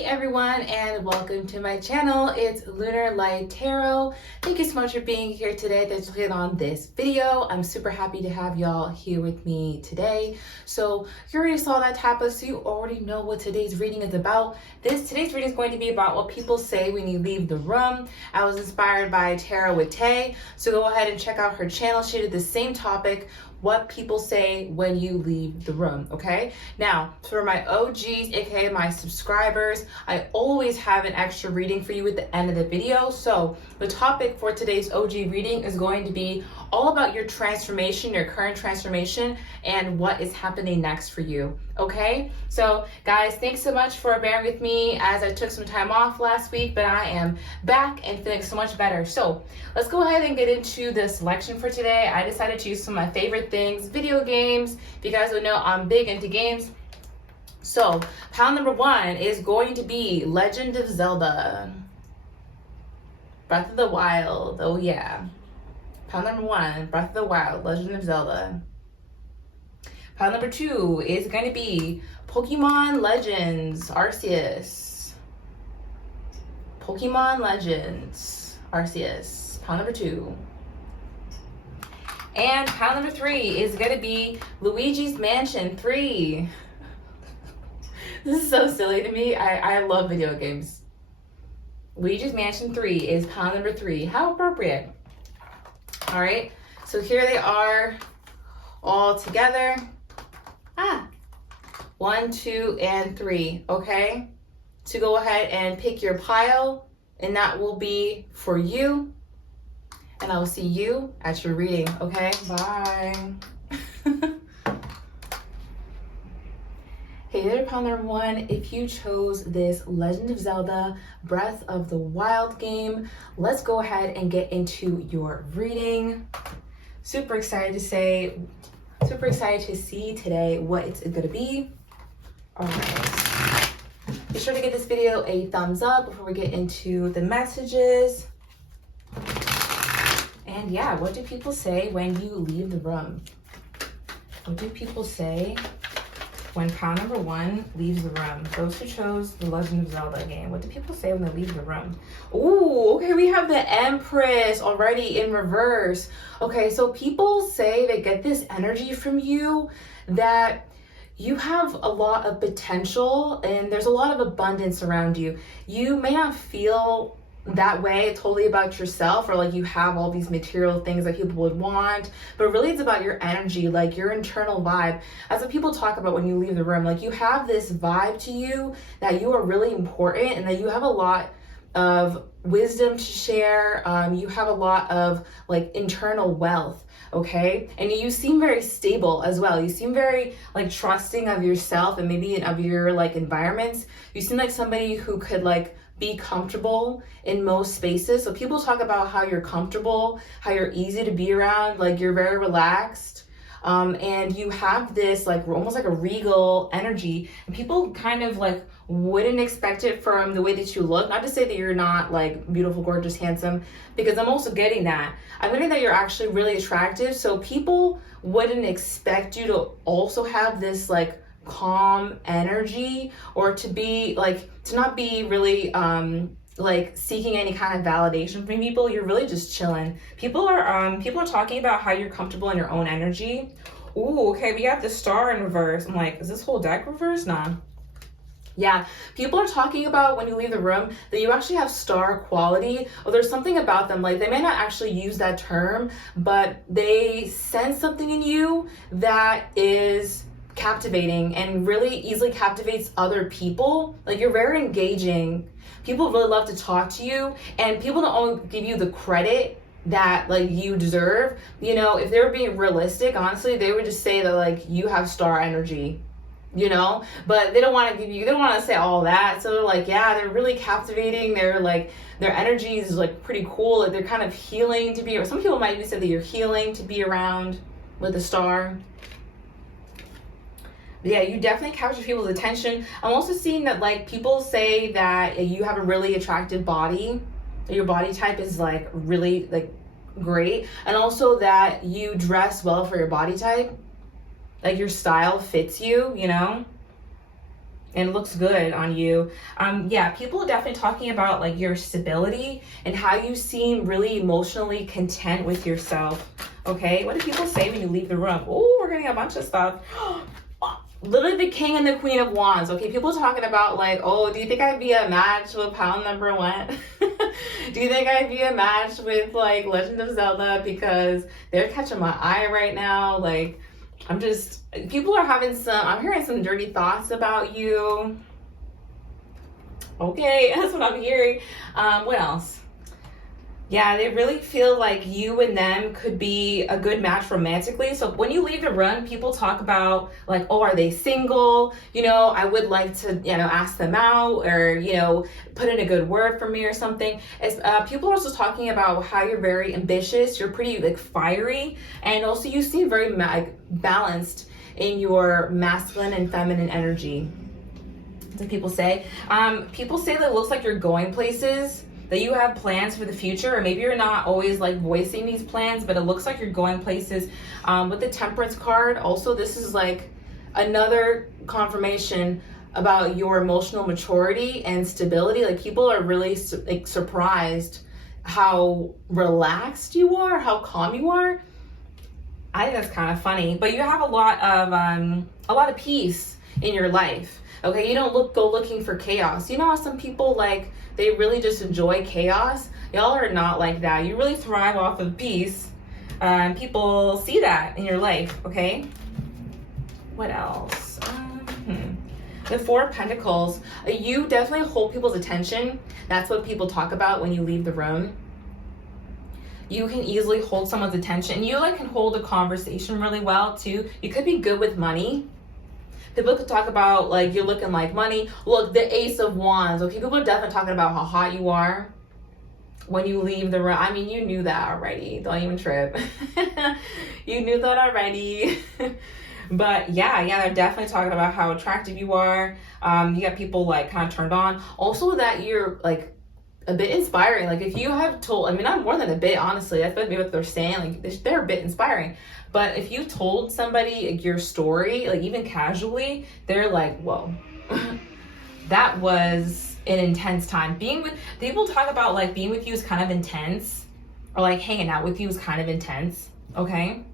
Hey everyone, and welcome to my channel. It's Lunar Light Tarot. Thank you so much for being here today. That's it on this video. I'm super happy to have y'all here with me today. So you already saw that tapa, so you already know what today's reading is about. Today's reading is going to be about what people say when you leave the room. I was inspired by Tarot with Tay, so go ahead and check out her channel. She did the same topic, what people say when you leave the room. Okay, now for my OGs, aka my subscribers, I always have an extra reading for you at the end of the video. So the topic for today's OG reading is going to be all about your transformation, your current transformation, and what is happening next for you. Okay, so guys, thanks so much for bearing with me as I took some time off last week, but I am back and feeling so much better. So let's go ahead and get into the selection for today. I decided to use some of my favorite things, video games. If you guys don't know, I'm big into games. So pile number one is going to be Legend of Zelda Breath of the Wild. Oh yeah. Pile number one, Breath of the Wild, Legend of Zelda. Pile number two is going to be Pokemon Legends Arceus. Pokemon Legends Arceus. Pile number two. And pile number three is going to be Luigi's Mansion 3. This is so silly to me. I love video games. Luigi's Mansion 3 is pile number three. How appropriate. All right, so here they are all together. 1, 2, and 3, okay? So go ahead and pick your pile, and that will be for you. And I will see you at your reading, okay? Bye. Hey there, pile number one. If you chose this Legend of Zelda Breath of the Wild game, let's go ahead and get into your reading. Super excited to see today what it's gonna be. All right. Be sure to give this video a thumbs up before we get into the messages. And yeah, what do people say when you leave the room? What do people say when pile number one leaves the room? Those who chose the Legend of Zelda game, what do people say when they leave the room? Ooh, okay, we have the Empress already in reverse. Okay, so people say they get this energy from you that you have a lot of potential and there's a lot of abundance around you. You may not feel that way totally about yourself, or like you have all these material things that people would want, but really it's about your energy, like your internal vibe. As what people talk about when you leave the room, like you have this vibe to you that you are really important and that you have a lot of wisdom to share. You have a lot of like internal wealth, okay? And you seem very stable as well. You seem very like trusting of yourself and maybe of your like environments. You seem like somebody who could like be comfortable in most spaces. So people talk about how you're comfortable, how you're easy to be around, like you're very relaxed. And you have this like almost like a regal energy, and people kind of like wouldn't expect it from the way that you look. Not to say that you're not like beautiful, gorgeous, handsome, because I'm also getting that. I'm getting that you're actually really attractive. So people wouldn't expect you to also have this like calm energy, or to be like, to not be really like seeking any kind of validation from people. You're really just chilling. People are talking about how you're comfortable in your own energy. Ooh, okay, we got the Star in reverse. I'm like, is this whole deck reverse? Nah. Yeah, people are talking about when you leave the room that you actually have star quality, or there's something about them, like they may not actually use that term, but they sense something in you that is captivating and really easily captivates other people. Like you're very engaging. People really love to talk to you, and people don't give you the credit that like you deserve. You know, if they were being realistic, honestly, they would just say that like you have star energy, you know, but they don't want to say all that. So they're like, yeah, they're really captivating. They're like, their energy is like pretty cool. Like they're kind of healing to be, or some people might even say that you're healing to be around with a star. But yeah, you definitely capture people's attention. I'm also seeing that like people say that you have a really attractive body. Your body type is like really like great. And also that you dress well for your body type. Like your style fits you, you know? and it looks good on you. Yeah, people are definitely talking about like your stability and how you seem really emotionally content with yourself. Okay, what do people say when you leave the room? Oh, we're getting a bunch of stuff. Literally the king and the queen of wands. Okay, people talking about like, oh, do you think I'd be a match with pound number one? Do you think I'd be a match with like Legend of Zelda? Because they're catching my eye right now. Like, people are having I'm hearing some dirty thoughts about you. Okay, that's what I'm hearing. What else? Yeah, they really feel like you and them could be a good match romantically. So when you leave the room, people talk about like, oh, are they single? You know, I would like to, you know, ask them out, or, you know, put in a good word for me or something. People are also talking about how you're very ambitious. You're pretty like fiery. And also you seem very balanced in your masculine and feminine energy. That's what people say. People say that it looks like you're going places, that you have plans for the future, or maybe you're not always like voicing these plans, but it looks like you're going places. With the Temperance card, also this is like another confirmation about your emotional maturity and stability. Like people are really like surprised how relaxed you are, how calm you are. I think that's kind of funny, but you have a lot of peace in your life. Okay, you don't go looking for chaos. You know how some people like, they really just enjoy chaos? Y'all are not like that. You really thrive off of peace. People see that in your life, okay? What else? The Four of Pentacles. You definitely hold people's attention. That's what people talk about when you leave the room. You can easily hold someone's attention. You like can hold a conversation really well too. You could be good with money. People could talk about like you're looking like money. Look, the Ace of Wands. Okay, people are definitely talking about how hot you are when you leave the room. I mean, you knew that already. Don't even trip. You knew that already. But yeah, they're definitely talking about how attractive you are. You got people like kind of turned on. Also that you're like a bit inspiring. Like if you have told, I mean, not more than a bit, honestly. That's maybe what they're saying. Like they're a bit inspiring. But if you told somebody like, your story, like even casually, they're like, whoa, that was an intense time. People talk about like being with you is kind of intense, or like hanging out with you is kind of intense. Okay.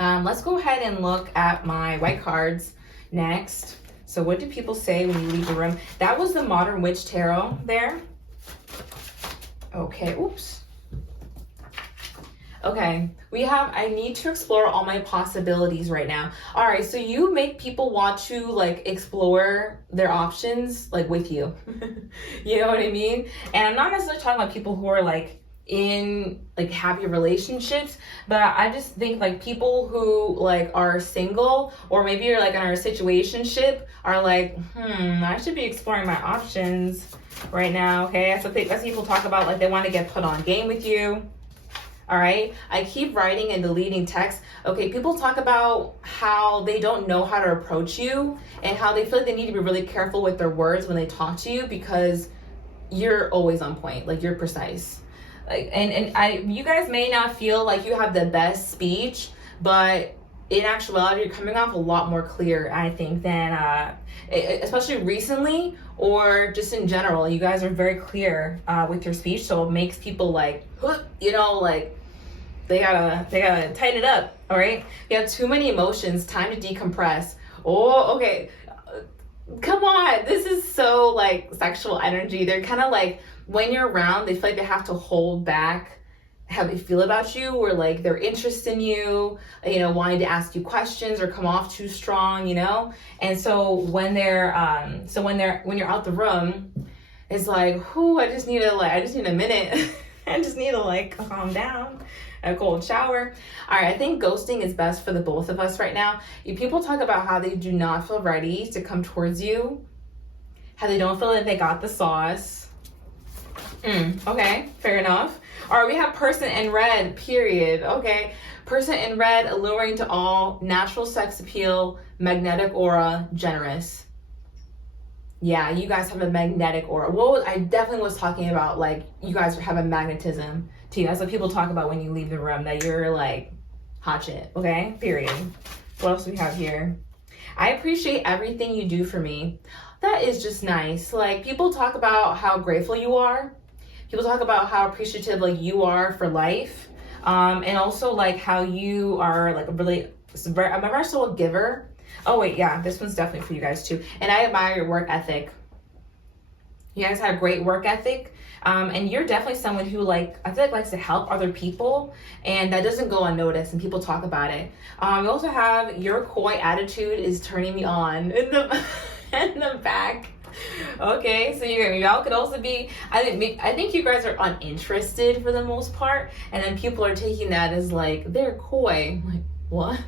Let's go ahead and look at my white cards next. So what do people say when you leave the room? That was the Modern Witch Tarot there. Okay, oops. Okay, we have, I need to explore all my possibilities right now. All right, so you make people want to like explore their options like with you. You know what I mean? And I'm not necessarily talking about people who are like in like happy relationships, but I just think like people who like are single, or maybe you're like in a situationship, are like, I should be exploring my options right now. Okay, that's people talk about like they want to get put on game with you. All right, I keep writing and deleting text. Okay, people talk about how they don't know how to approach you and how they feel like they need to be really careful with their words when they talk to you, because you're always on point, like you're precise. Like, you guys may not feel like you have the best speech, but in actuality, you're coming off a lot more clear, I think, than especially recently or just in general. You guys are very clear with your speech, so it makes people like, you know, like they gotta tighten it up. All right, you have too many emotions. Time to decompress. Oh, okay. Come on, this is so like sexual energy. They're kind of like, when you're around, they feel like they have to hold back how they feel about you, or like their interest in you, you know, wanting to ask you questions or come off too strong, you know. And so when they're when you're out the room, it's like, I just need a minute. I just need to like calm down, a cold shower. All right, I think ghosting is best for the both of us right now. People talk about how they do not feel ready to come towards you, how they don't feel like they got the sauce. Okay, fair enough. All right, we have person in red, period. Okay, person in red, alluring to all, natural sex appeal, magnetic aura, generous. Yeah, you guys have a magnetic aura. I definitely was talking about, like, you guys have a magnetism to you. That's what people talk about when you leave the room, that you're like hot shit. Okay, period. What else do we have here? I appreciate everything you do for me. That is just nice. Like, people talk about how grateful you are. People talk about how appreciative like you are for life. And also like how you are like I'm very so a giver. Oh wait, yeah, this one's definitely for you guys too. And I admire your work ethic. You guys have great work ethic. And you're definitely someone who like, I feel like likes to help other people, and that doesn't go unnoticed and people talk about it. You also have your coy attitude is turning me on in the in the back. Okay, so y'all could also be, I think you guys are uninterested for the most part, and then people are taking that as like they're coy. Like, what?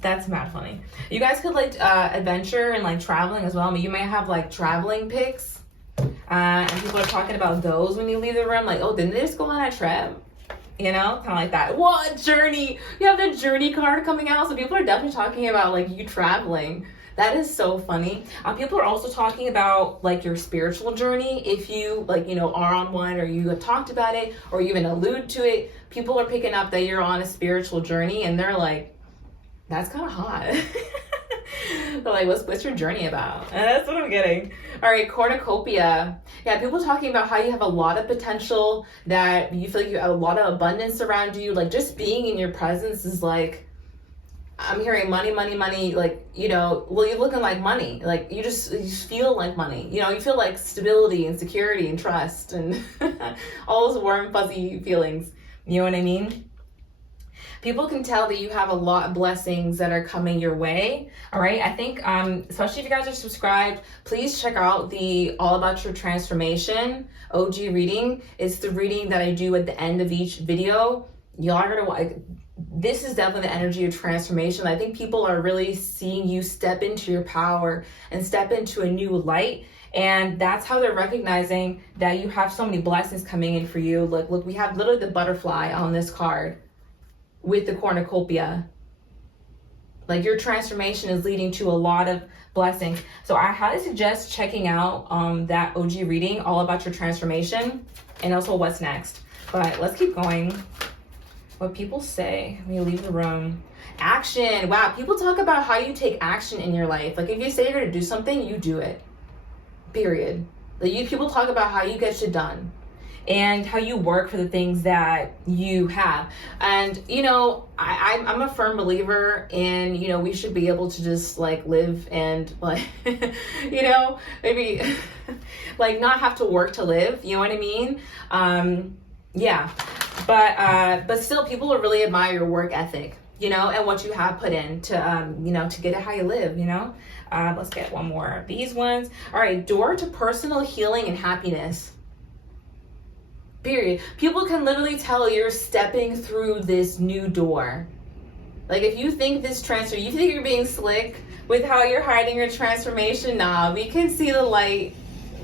That's mad funny. You guys could like adventure and like traveling as well. I mean, you might have like traveling pics, and people are talking about those when you leave the room. Like, oh, didn't they just go on a trip? You know, kind of like that. What journey? You have the journey card coming out, so people are definitely talking about like you traveling. That is so funny. People are also talking about like your spiritual journey. If you like, you know, are on one, or you have talked about it, or you even allude to it, people are picking up that you're on a spiritual journey, and they're like, that's kind of hot. They're like, what's your journey about? And that's what I'm getting. All right, cornucopia. Yeah, people talking about how you have a lot of potential, that you feel like you have a lot of abundance around you. Like, just being in your presence is like, I'm hearing money, like, you know, well, you're looking like money. Like, you just feel like money. You know, you feel like stability and security and trust and all those warm, fuzzy feelings. You know what I mean? People can tell that you have a lot of blessings that are coming your way. All right. I think, especially if you guys are subscribed, please check out the All About Your Transformation OG reading. It's the reading that I do at the end of each video. Y'all are gonna like, this is definitely the energy of transformation. I think people are really seeing you step into your power and step into a new light. And that's how they're recognizing that you have so many blessings coming in for you. Look, we have literally the butterfly on this card with the cornucopia. Like, your transformation is leading to a lot of blessings. So I highly suggest checking out that OG reading, All About Your Transformation, and also What's Next. But let's keep going. What people say when you leave the room. Action. Wow, people talk about how you take action in your life. Like, if you say you're gonna do something, you do it. Period. Like, people talk about how you get shit done and how you work for the things that you have. And, you know, I'm a firm believer in, you know, we should be able to just like live and like, you know, maybe like not have to work to live. You know what I mean? Yeah. But still, people really admire your work ethic, you know, and what you have put in to, you know, to get it how you live, you know. Let's get one more of these ones. All right, door to personal healing and happiness. Period. People can literally tell you're stepping through this new door. Like, if you think you think you're being slick with how you're hiding your transformation, nah, we can see the light.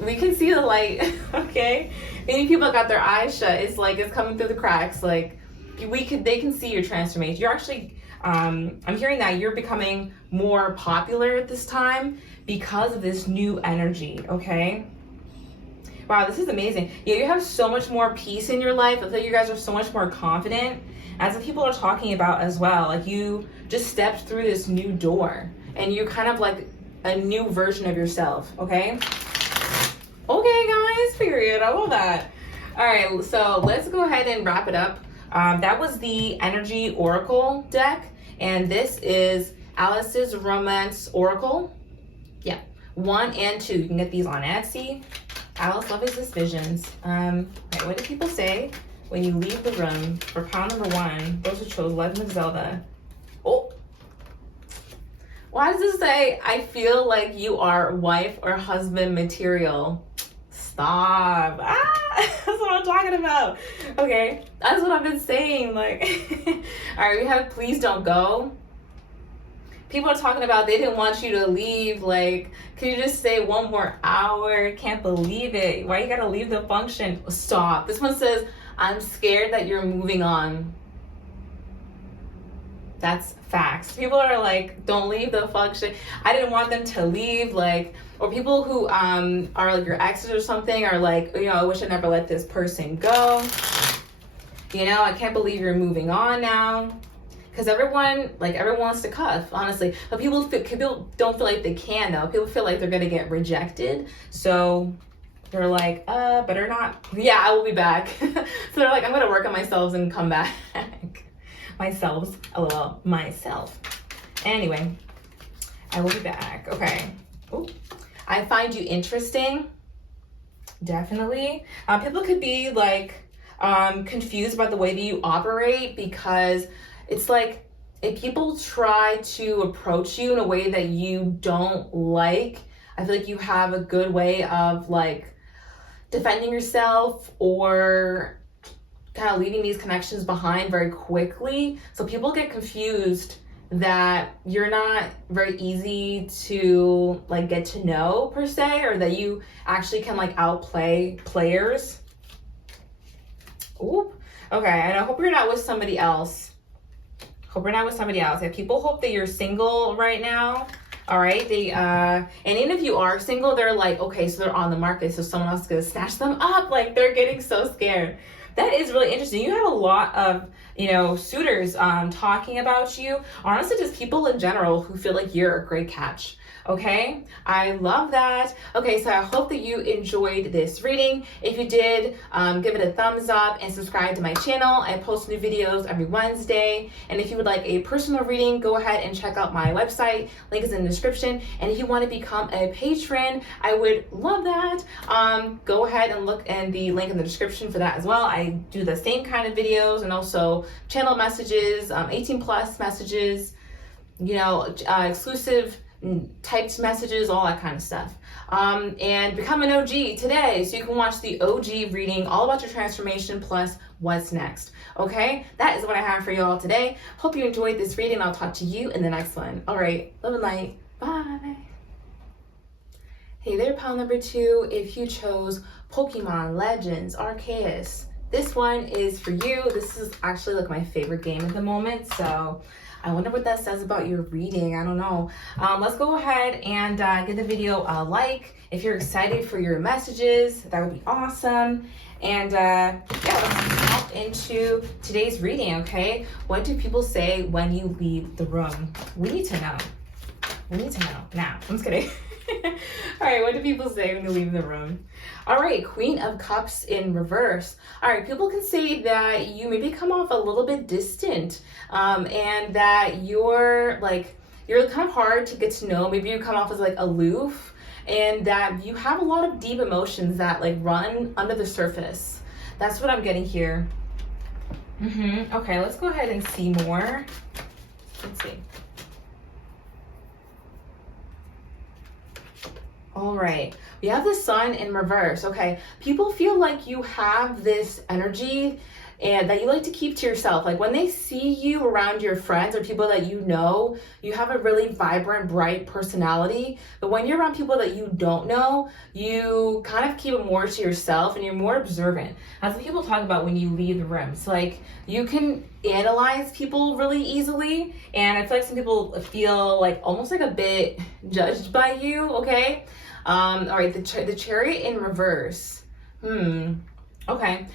We can see the light, okay? Many people got their eyes shut. It's like it's coming through the cracks. Like, they can see your transformation. You're actually, I'm hearing that you're becoming more popular at this time because of this new energy, okay? Wow, this is amazing. Yeah, you have so much more peace in your life. I feel like you guys are so much more confident, as the people are talking about as well. Like, you just stepped through this new door, and you're kind of like a new version of yourself, okay? Okay, guys, period. I love that. All right, so let's go ahead and wrap it up. That was the Energy Oracle deck, and this is Alice's Romance Oracle. Yeah, 1 and 2. You can get these on Etsy. Alice Loves His Visions. Okay, what do people say when you leave the room? For pile number 1, those who chose Legend of Zelda. Oh. Why does it say, I feel like you are wife or husband material? Stop. That's what I'm talking about. Okay, that's what I've been saying. Like, all right, we have Please Don't Go. People are talking about they didn't want you to leave. Like, can you just stay 1 more hour? Can't believe it. Why you gotta leave the function? Stop. This one says, I'm scared that you're moving on. That's facts. People are like, don't leave the function. I didn't want them to leave. Like, or people who are like your exes or something are like, you know, I wish I never let this person go. You know, I can't believe you're moving on now. because everyone wants to cuff, honestly, but people don't feel like they can though. People feel like they're gonna get rejected, so they're like, better not. Yeah, I will be back. So they're like, I'm gonna work on myself and come back. Myself, lol, myself. Anyway, I will be back. Okay. Ooh. I find you interesting. Definitely. People could be like confused about the way that you operate, because it's like if people try to approach you in a way that you don't like, I feel like you have a good way of like defending yourself or kind of leaving these connections behind very quickly. So people get confused that you're not very easy to like get to know per se, or that you actually can like outplay players. Oop. Okay, and I hope you're not with somebody else. Hope you're not with somebody else. If people hope that you're single right now, all right, and even if you are single, they're like, okay, so they're on the market, so someone else is gonna snatch them up. Like, they're getting so scared. That is really interesting. You have a lot of, suitors talking about you. Honestly, just people in general who feel like you're a great catch. Okay, I love that. Okay, so I hope that you enjoyed this reading. If you did, give it a thumbs up and subscribe to my channel. I post new videos every Wednesday. And if you would like a personal reading, go ahead and check out my website. Link is in the description. And if you want to become a patron, I would love that. Go ahead and look in the link in the description for that as well. I do the same kind of videos and also channel messages, 18 plus messages, exclusive typed messages, all that kind of stuff. And become an OG today so you can watch the OG reading all about your transformation plus what's next. Okay, that is what I have for you all today. Hope you enjoyed this reading. I'll talk to you in the next one. All right, love and light. Bye. Hey there, pile number 2. If you chose Pokemon Legends Arceus, this one is for you. This is actually like my favorite game at the moment, so I wonder what that says about your reading. I don't know. Let's go ahead and give the video a like. If you're excited for your messages, that would be awesome. And yeah, let's hop into today's reading, okay? What do people say when you leave the room? We need to know. We need to know. Nah, I'm just kidding. All right, what do people say when you leave the room? All right, Queen of Cups in reverse. All right, people can say that you maybe come off a little bit distant, and that you're kind of hard to get to know. Maybe you come off as like aloof, and that you have a lot of deep emotions that like run under the surface. That's what I'm getting here. Okay, let's go ahead and see more. Let's see. All right, we have the Sun in reverse. Okay, people feel like you have this energy and that you like to keep to yourself. Like when they see you around your friends or people that you have a really vibrant, bright personality. But when you're around people that you don't know, you kind of keep it more to yourself and you're more observant. That's what people talk about when you leave the room. So like you can analyze people really easily, and I feel like some people feel like almost like a bit judged by you. Okay. All right, the Chariot in reverse. Okay.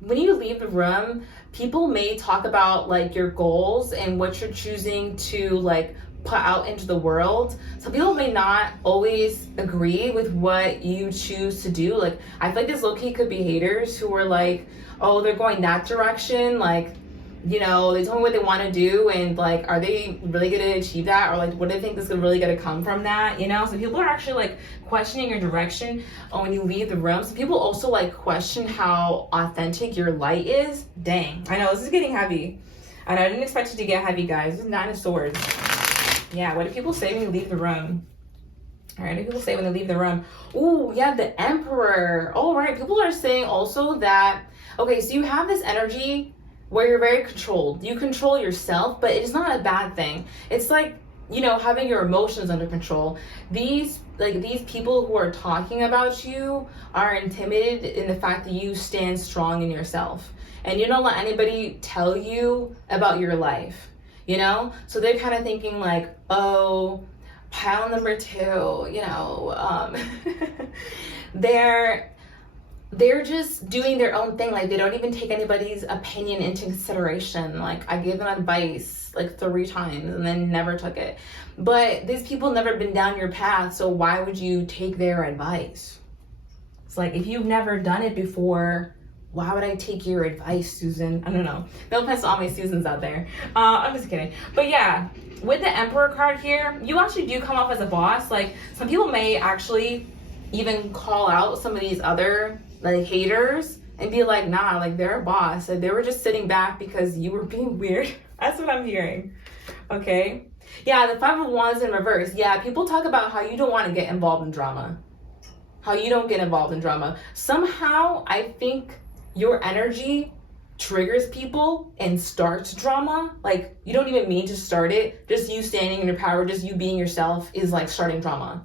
When you leave the room, people may talk about like your goals and what you're choosing to like put out into the world. Some people may not always agree with what you choose to do. Like I feel like this low-key could be haters who are like, oh, they're going that direction. Like, they told me what they want to do, and like, are they really going to achieve that? Or like, what do they think is really going to come from that? So people are actually like questioning your direction when you leave the room. So people also like question how authentic your light is. Dang, I know this is getting heavy. And I didn't expect it to get heavy, guys. This is 9 of Swords. Yeah, what do people say when you leave the room? All right, what do people say when they leave the room? Ooh, yeah, the Emperor. All right, people are saying also that, okay, so you have this energy where you're very controlled. You control yourself, but it's not a bad thing. It's like, having your emotions under control. These people who are talking about you are intimidated in the fact that you stand strong in yourself. And you don't let anybody tell you about your life, So they're kind of thinking like, oh, pile number 2, they're they're just doing their own thing. Like, they don't even take anybody's opinion into consideration. Like, I gave them advice like 3 times and then never took it. But these people never been down your path, so why would you take their advice? It's like, if you've never done it before, why would I take your advice, Susan? I don't know. No offense to all my Susans out there. I'm just kidding. But yeah, with the Emperor card here, you actually do come off as a boss. Like, some people may actually even call out some of these other like haters and be like, nah, like they're a boss. Like, they were just sitting back because you were being weird. That's what I'm hearing. Okay. Yeah, the 5 of Wands in reverse. Yeah, people talk about how you don't want to get involved in drama. How you don't get involved in drama. Somehow, I think your energy triggers people and starts drama. Like, you don't even mean to start it. Just you standing in your power, just you being yourself is like starting drama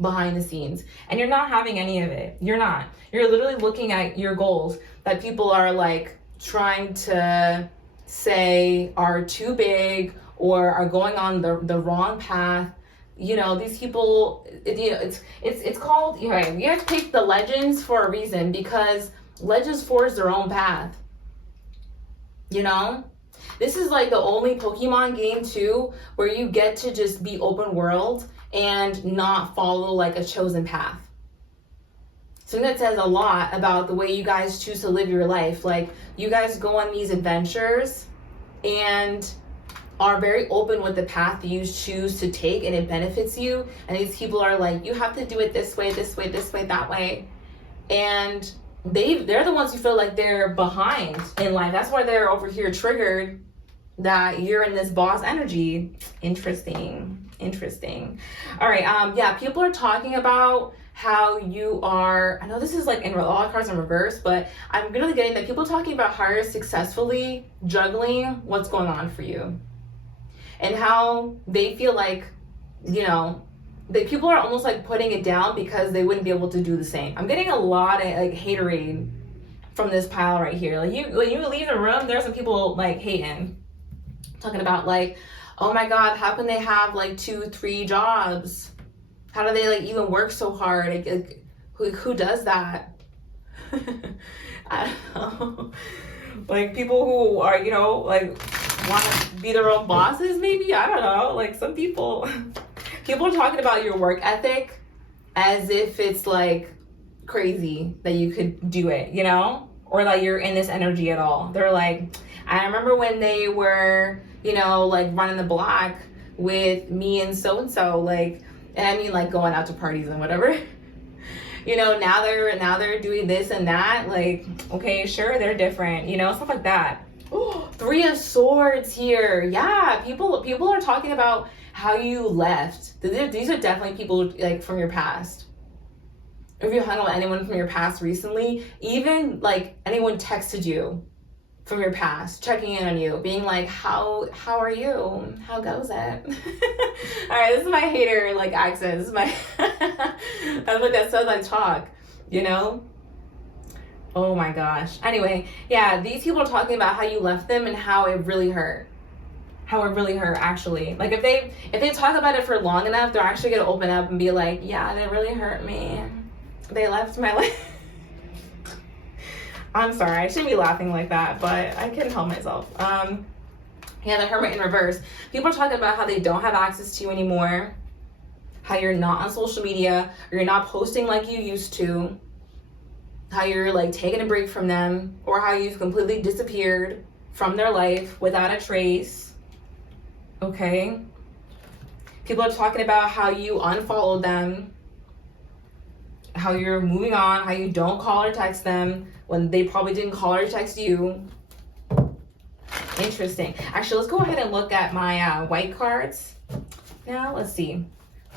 behind the scenes. And you're not having any of it. You're not. You're literally looking at your goals that people are like trying to say are too big or are going on the wrong path. You know, these people, you know, it's called, you know, you have to take the legends for a reason, because legends forge their own path. You know, this is like the only Pokemon game too where you get to just be open world and not follow like a chosen path. So that says a lot about the way you guys choose to live your life. Like, you guys go on these adventures and are very open with the path that you choose to take, and it benefits you. And these people are like, you have to do it this way, this way, this way, that way. And they're the ones who feel like they're behind in life. That's why they're over here triggered that you're in this boss energy. Interesting. All right. Yeah, people are talking about how you are, I know this is like in all cards in reverse, but I'm really getting that people are talking about how you're successfully juggling what's going on for you, and how they feel like, you know, that people are almost like putting it down because they wouldn't be able to do the same. I'm getting a lot of like haterade from this pile right here. Like, when you leave the room, there's some people like hating, talking about like, oh my God, how can they have like 2-3 jobs? How do they like even work so hard? Like who does that? I don't know. Like, people who are, you know, like want to be their own bosses, maybe? I don't know. Like, some people are talking about your work ethic as if it's like crazy that you could do it, you know? Or like you're in this energy at all. They're like, I remember when they were, you know, like running the block with me and so-and-so, like, and I mean like going out to parties and whatever. You know, now they're doing this and that. Like, okay, sure, they're different, you know, stuff like that. Oh, 3 of Swords here. Yeah, people are talking about how you left. These are definitely people like from your past. If you hung out with anyone from your past recently, even like anyone texted you from your past, checking in on you, being like, how are you? How goes it? All right, this is my hater like accent. This is my that's what that says I talk, you know? Oh my gosh. Anyway, yeah, these people are talking about how you left them and how it really hurt. How it really hurt, actually. Like, if they talk about it for long enough, they're actually gonna open up and be like, yeah, that really hurt me. They left my life. I'm sorry, I shouldn't be laughing like that, but I couldn't help myself. Yeah, the Hermit in reverse. People are talking about how they don't have access to you anymore, how you're not on social media, or you're not posting like you used to, how you're like taking a break from them, or how you've completely disappeared from their life without a trace. Okay? People are talking about how you unfollowed them, how you're moving on, how you don't call or text them when they probably didn't call or text you. Interesting. Actually, let's go ahead and look at my white cards. Now, let's see.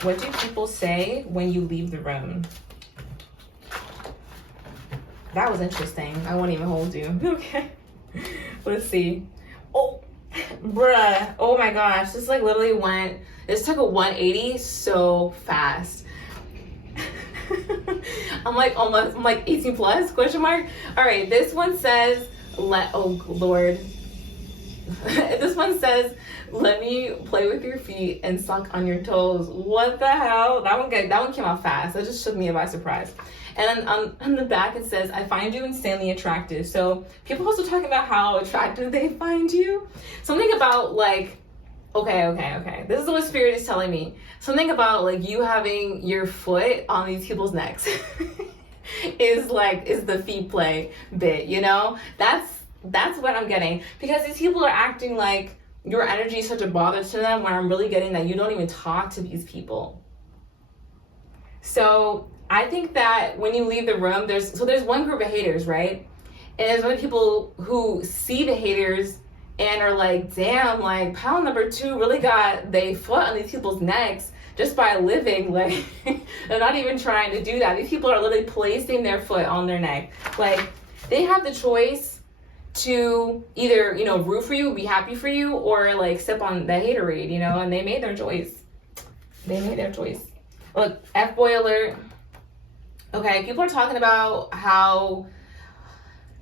What do people say when you leave the room? That was interesting. I won't even hold you. Okay. Let's see. Oh, bruh. Oh my gosh. This like literally this took a 180 so fast. I'm like 18 plus, question mark. All right, this one says, oh Lord. This one says, let me play with your feet and suck on your toes. What the hell? That one came out fast. That just took me by surprise. And on the back it says, I find you insanely attractive. So people also talking about how attractive they find you. Something about like, okay. This is what Spirit is telling me. Something about like you having your foot on these people's necks is the feet play bit, you know? That's what I'm getting. Because these people are acting like your energy is such a bother to them, when I'm really getting that you don't even talk to these people. So I think that when you leave the room, there's one group of haters, right? And there's other people who see the haters and are like, damn, like pile number 2 really got their foot on these people's necks just by living. Like, they're not even trying to do that. These people are literally placing their foot on their neck. Like, they have the choice to either, you know, root for you, be happy for you, or like sip on the haterade, you know, and they made their choice. Look, F-boy alert. Okay, people are talking about how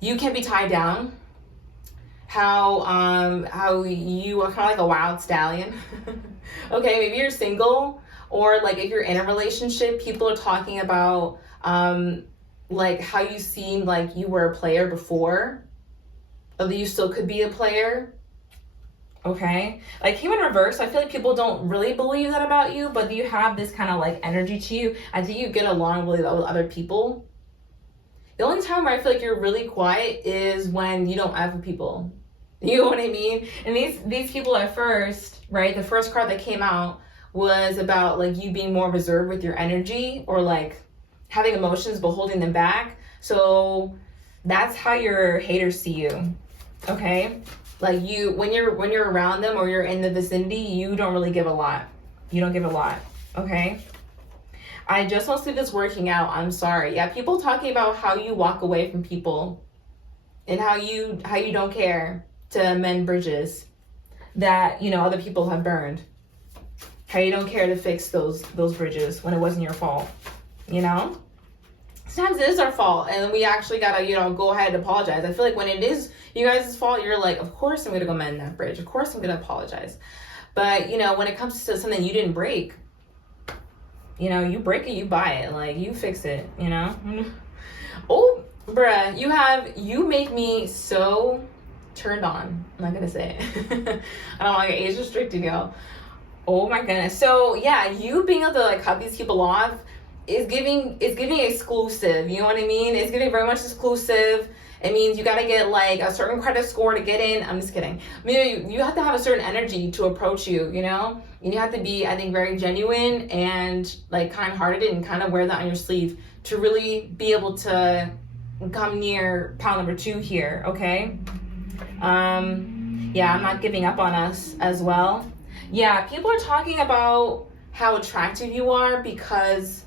you can be tied down, how you are kind of like a wild stallion. Okay, maybe you're single, or like if you're in a relationship, people are talking about like how you seemed like you were a player before, or that you still could be a player. Okay, like came in reverse. I feel like people don't really believe that about you, but you have this kind of like energy to you. I think you get along really well with other people. The only time where I feel like you're really quiet is when you don't have with people. You know what I mean? And these people at first, right? The first card that came out was about like you being more reserved with your energy, or like having emotions but holding them back. So that's how your haters see you. Okay? Like you, when you're around them or you're in the vicinity, you don't really give a lot. You don't give a lot. Okay? I just don't see this working out. I'm sorry. Yeah, people talking about how you walk away from people and how you don't care to mend bridges that, you know, other people have burned. How you don't care to fix those bridges when it wasn't your fault. You know? Sometimes it is our fault, and we actually gotta, you know, go ahead and apologize. I feel like when it is you guys' fault, you're like, of course I'm gonna go mend that bridge. Of course I'm gonna apologize. But, you know, when it comes to something you didn't break, you know, you break it, you buy it. Like, you fix it, you know? Oh, bruh, you make me so turned on. I'm not gonna say it. I don't want to get age restricted, yo. Oh my goodness. So, yeah, you being able to, like, cut these people off is giving exclusive, you know what I mean? It's giving very much exclusive. It means you gotta get like a certain credit score to get in. I'm just kidding. I mean, you have to have a certain energy to approach you, you know? And you have to be, I think, very genuine and like kind-hearted, and kind of wear that on your sleeve to really be able to come near pile number 2 here, okay? Yeah, I'm not giving up on us as well. Yeah, people are talking about how attractive you are because,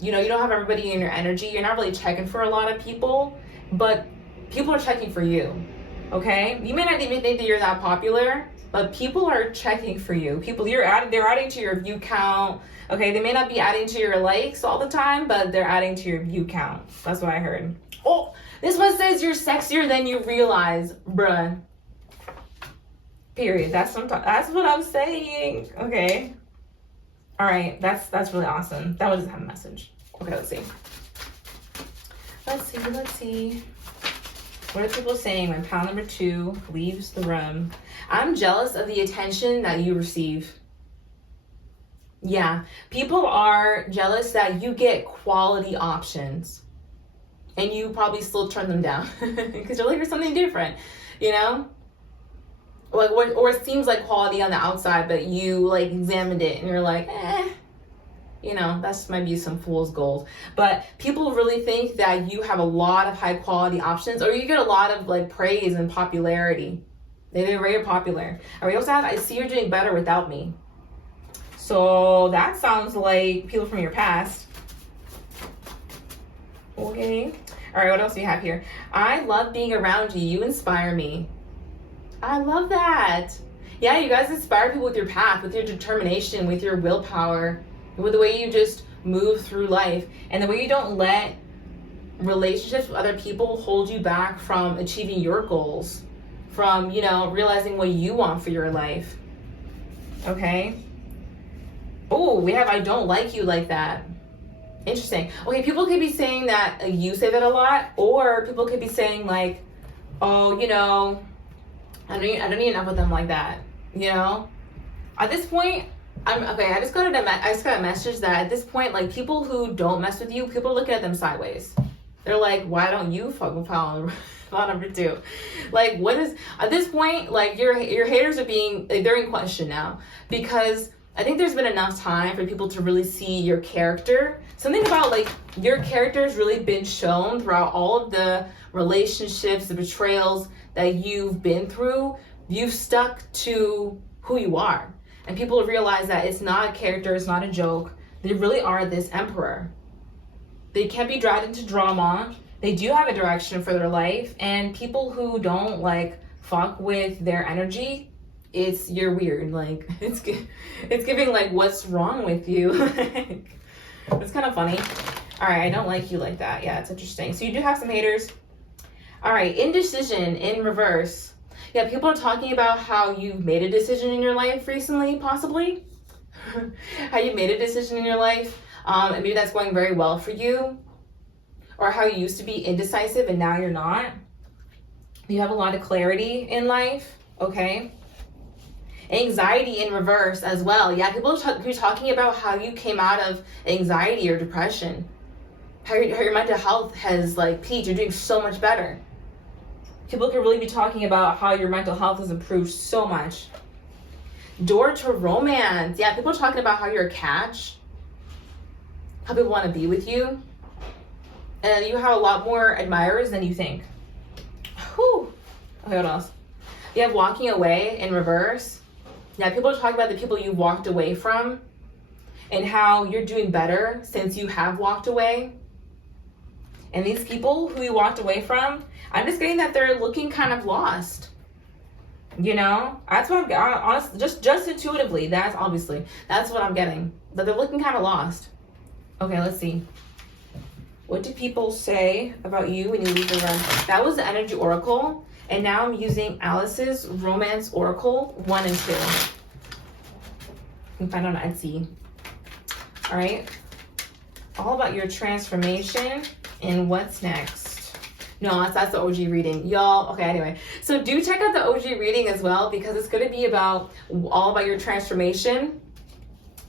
you know, you don't have everybody in your energy. You're not really checking for a lot of people, but people are checking for you, okay? You may not even think that you're that popular, but people are checking for you. They're adding to your view count, okay? They may not be adding to your likes all the time, but they're adding to your view count. That's what I heard. Oh, this one says you're sexier than you realize, bruh. Period. That's what I'm saying, okay? All right, that's really awesome. That was a message. Okay, let's see. Let's see. What are people saying when pile number 2 leaves the room? I'm jealous of the attention that you receive. Yeah, people are jealous that you get quality options, and you probably still turn them down because you're looking for something different, you know? Like, or it seems like quality on the outside, but you like examined it and you're like, you know, that's might be some fool's gold. But people really think that you have a lot of high quality options, or you get a lot of like praise and popularity. They're very popular. And we also have, I see you're doing better without me. So that sounds like people from your past. Okay. All right, what else do we have here? I love being around you. You inspire me. I love that. Yeah, you guys inspire people with your path, with your determination, with your willpower, with the way you just move through life, and the way you don't let relationships with other people hold you back from achieving your goals, from, you know, realizing what you want for your life. Okay. Oh, we have I don't like you like that. Interesting. Okay, people could be saying that you say that a lot, or people could be saying like, oh, you know, I don't need enough with them like that. You know, at this point, I just got a message that at this point, like, people who don't mess with you, people are looking at them sideways. They're like, why don't you fucking file number 2? Like, what is at this point? Like, your haters are being, like, they're in question now, because I think there's been enough time for people to really see your character. Something about, like, your character has really been shown throughout all of the relationships, the betrayals that you've been through. You've stuck to who you are. And people realize that it's not a character, it's not a joke. They really are this emperor. They can't be dragged into drama. They do have a direction for their life. And people who don't, like, fuck with their energy, you're weird. Like, it's giving, like, what's wrong with you? It's kind of funny. All right, I don't like you like that. Yeah, it's interesting. So you do have some haters. All right, indecision in reverse. Yeah, people are talking about how you've made a decision in your life recently, possibly. How you made a decision in your life. And maybe that's going very well for you. Or how you used to be indecisive and now you're not. You have a lot of clarity in life, okay? Anxiety in reverse as well. Yeah, people are talking about how you came out of anxiety or depression. How your mental health has, like, peaked. You're doing so much better. People could really be talking about how your mental health has improved so much. Door to romance. Yeah, people are talking about how you're a catch. How people want to be with you. And you have a lot more admirers than you think. Whew. Okay, what else? You have walking away in reverse. Yeah, people are talking about the people you walked away from and how you're doing better since you have walked away. And these people who you walked away from, I'm just getting that they're looking kind of lost. You know, that's what I'm honestly, just intuitively. That's what I'm getting. That they're looking kind of lost. Okay, let's see. What do people say about you when you leave the room? That was the energy oracle, and now I'm using Alice's romance oracle 1 and 2. You can find it on Etsy. All right. All about your transformation and what's next. No, that's the OG reading, y'all. Okay, anyway, so do check out the OG reading as well, because it's going to be all about your transformation.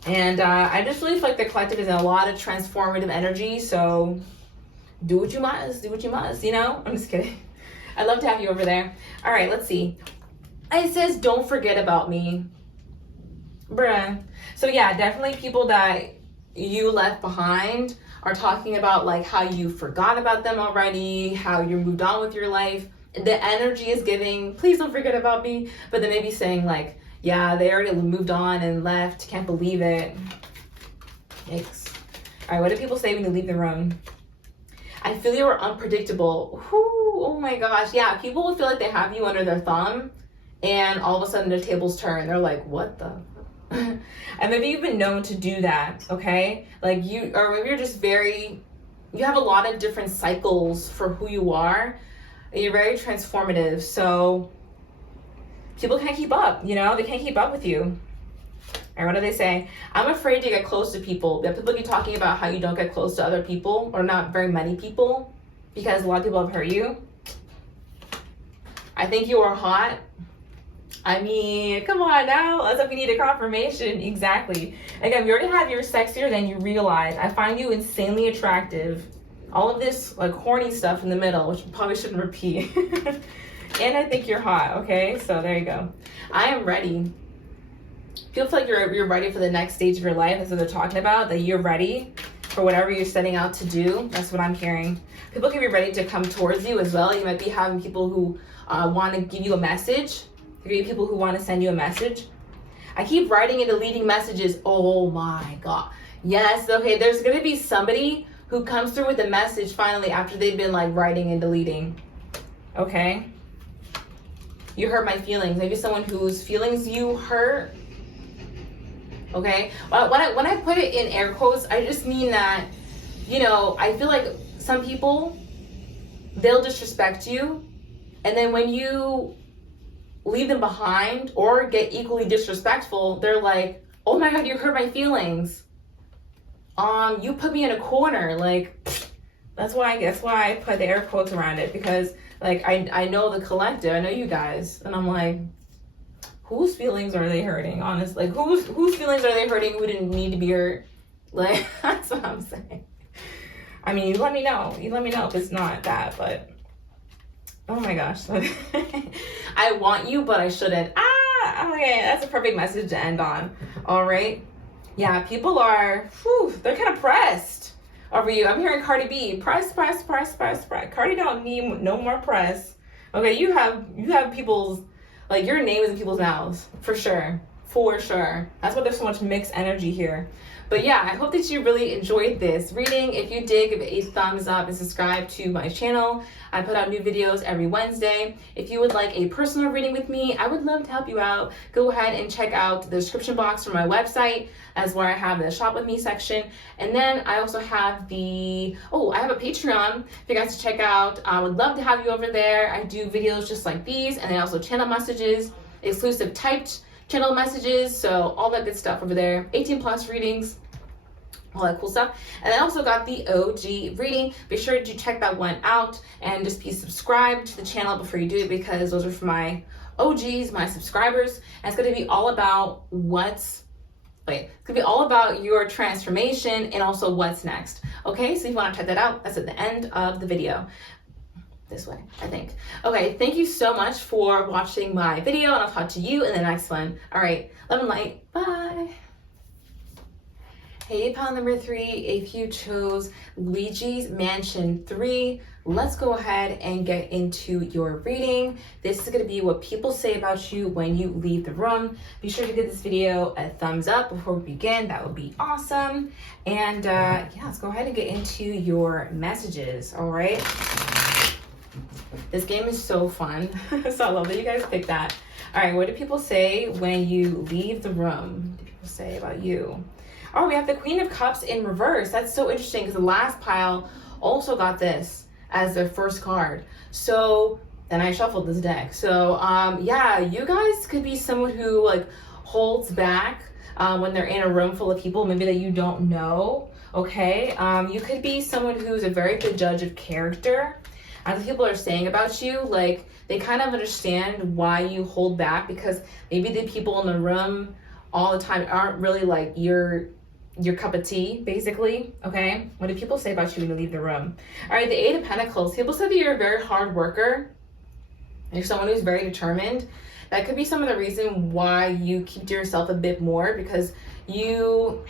And I just really feel like the collective is in a lot of transformative energy. So do what you must, you know? I'm just kidding. I'd love to have you over there. All right, let's see. It says, don't forget about me. Bruh. So yeah, definitely people that you left behind are talking about, like, how you forgot about them already, how you moved on with your life. The energy is giving, please don't forget about me. But then maybe saying, like, yeah, they already moved on and left. Can't believe it. Yikes. All right, what do people say when you leave the room? I feel you are unpredictable. Whew, oh my gosh. Yeah, people will feel like they have you under their thumb, and all of a sudden the tables turn. They're like, what the? And maybe you've been known to do that, okay? Like or maybe you're just you have a lot of different cycles for who you are, and you're very transformative. So people can't keep up, you know? They can't keep up with you. All right, what do they say? I'm afraid to get close to people. People keep talking about how you don't get close to other people, or not very many people, because a lot of people have hurt you. I think you are hot. I mean, come on now. Let's hope you need a confirmation. Exactly. Again, we already have you're sexier than you realize. I find you insanely attractive. All of this, like, horny stuff in the middle, which probably shouldn't repeat. And I think you're hot, okay? So there you go. I am ready. Feels like you're ready for the next stage of your life. That's what they're talking about, that you're ready for whatever you're setting out to do. That's what I'm hearing. People can be ready to come towards you as well. You might be having people who want to give you a message. There could be people who want to send you a message. I keep writing and deleting messages. Oh my God. Yes, okay, there's going to be somebody who comes through with a message finally after they've been, like, writing and deleting. Okay? You hurt my feelings. Maybe someone whose feelings you hurt. Okay? When I put it in air quotes, I just mean that, you know, I feel like some people, they'll disrespect you. And then when you leave them behind or get equally disrespectful, they're like, oh my God, you hurt my feelings. You put me in a corner. Like, that's why I put the air quotes around it, because like I know the collective, I know you guys, and I'm like, whose feelings are they hurting? Honestly, like whose feelings are they hurting who didn't need to be hurt? Like, that's what I'm saying. I mean, you let me know if it's not that, but oh my gosh. I want you, but I shouldn't. Okay, that's a perfect message to end on. All right. Yeah, people are, they're kind of pressed over you. I'm hearing Cardi B, press. Cardi don't need no more press. Okay, you have people's, like, your name is in people's mouths, for sure. That's why there's so much mixed energy here. But yeah, I hope that you really enjoyed this reading. If you did, give it a thumbs up and subscribe to my channel. I put out new videos every Wednesday. If you would like a personal reading with me, I would love to help you out. Go ahead and check out the description box for my website, as where I have the shop with me section. And then I also have I have a Patreon for you guys to check out. I would love to have you over there. I do videos just like these, and then also channel messages, exclusive typed channel messages, so all that good stuff over there. 18 plus readings, all that cool stuff. And I also got the OG reading. Be sure to check that one out, and just be subscribed to the channel before you do it, because those are for my OGs, my subscribers. And it's going to be all about your transformation and also what's next. Okay, so if you want to check that out, that's at the end of the video. This way, I think. Okay, thank you so much for watching my video, and I'll talk to you in the next one. All right, love and light. Bye. Hey, pile number 3, if you chose Luigi's Mansion 3, let's go ahead and get into your reading. This is going to be what people say about you when you leave the room. Be sure to give this video a thumbs up before we begin. That would be awesome. And yeah, let's go ahead and get into your messages. All right. This game is so fun. So I love that you guys picked that. All right, what do people say when you leave the room? What do people say about you? Oh, we have the Queen of Cups in reverse. That's so interesting, because the last pile also got this as their first card. So, and I shuffled this deck. So, yeah, you guys could be someone who like holds back when they're in a room full of people, maybe that you don't know. Okay, you could be someone who's a very good judge of character. As people are saying about you, like, they kind of understand why you hold back, because maybe the people in the room all the time aren't really like your cup of tea, basically. Okay, what do people say about you when you leave the room? All right, the 8 of Pentacles. People say that you're a very hard worker. You're someone who's very determined. That could be some of the reason why you keep to yourself a bit more, because you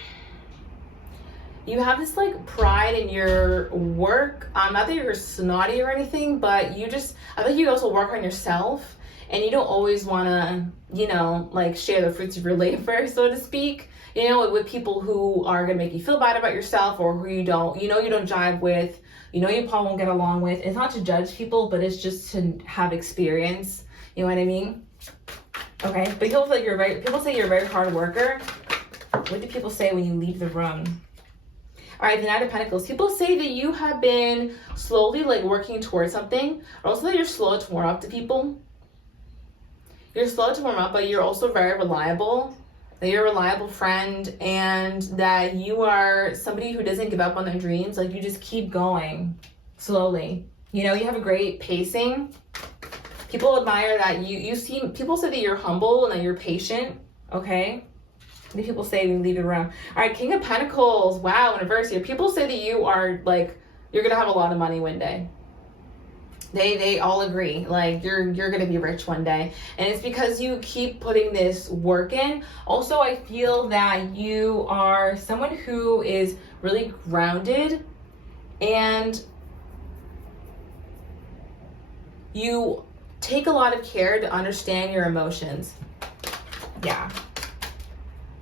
have this like pride in your work. Not that you're snotty or anything, but I think you also work on yourself, and you don't always want to, like, share the fruits of your labor, so to speak, with people who are going to make you feel bad about yourself, or who you don't jive with, you probably won't get along with. It's not to judge people, but it's just to have experience. You know what I mean? Okay, but people say you're a very hard worker. What do people say when you leave the room? All right, the Knight of Pentacles. People say that you have been slowly like working towards something, or also that you're slow to warm up to people. You're slow to warm up, but you're also very reliable. That you're a reliable friend, and that you are somebody who doesn't give up on their dreams. Like, you just keep going slowly. You have a great pacing. People admire that people say that you're humble and that you're patient. Okay. What do people say when you leave the room? All right, King of Pentacles. Wow, in reverse here. People say that you are like, you're gonna have a lot of money one day. They all agree, like you're gonna be rich one day, and it's because you keep putting this work in. Also, I feel that you are someone who is really grounded, and you take a lot of care to understand your emotions. Yeah.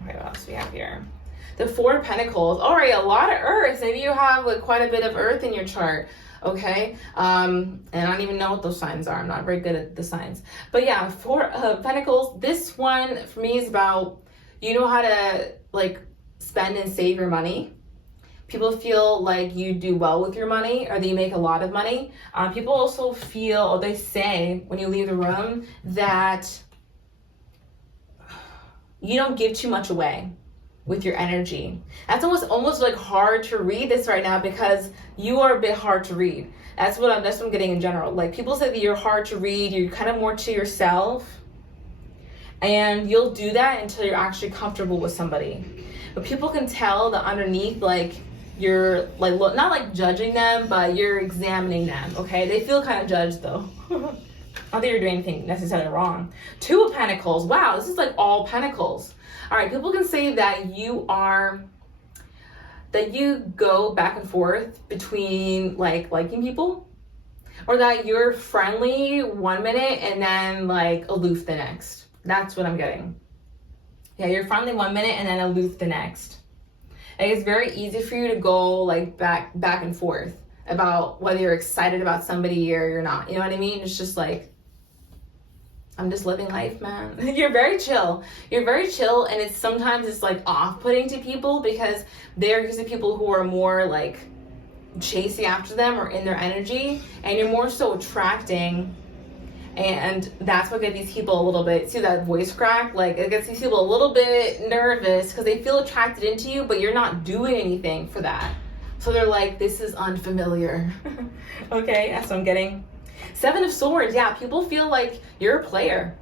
Okay, what else do we have here? The 4 of Pentacles. All right, a lot of earth. Maybe you have like quite a bit of earth in your chart. Okay, and I don't even know what those signs are. I'm not very good at the signs. But yeah, 4 of Pentacles. This one for me is about, you know how to like spend and save your money. People feel like you do well with your money or that you make a lot of money. People also feel, or they say when you leave the room, that you don't give too much away with your energy. That's almost like hard to read this right now because you are a bit hard to read. That's what I'm getting in general. Like, people say that you're hard to read, you're kind of more to yourself, and you'll do that until you're actually comfortable with somebody. But people can tell that underneath, like, you're like, not like judging them, but you're examining them, okay? They feel kind of judged though. Not that you're doing anything necessarily wrong. 2 of Pentacles. Wow, this is like all Pentacles. All right, people can say that you go back and forth between like liking people, or that you're friendly one minute and then like aloof the next. That's what I'm getting. Yeah, you're friendly one minute and then aloof the next. Like, it's very easy for you to go like back and forth about whether you're excited about somebody or you're not. You know what I mean? It's just like, I'm just living life, man. You're very chill. You're very chill, and sometimes it's like off-putting to people because they're used to people who are more like chasing after them or in their energy, and you're more so attracting. And that's what gets these people a little bit, see that voice crack? Like, it gets these people a little bit nervous because they feel attracted into you, but you're not doing anything for that. So they're like, this is unfamiliar. Okay, that's what I'm getting. 7 of Swords, yeah, people feel like you're a player.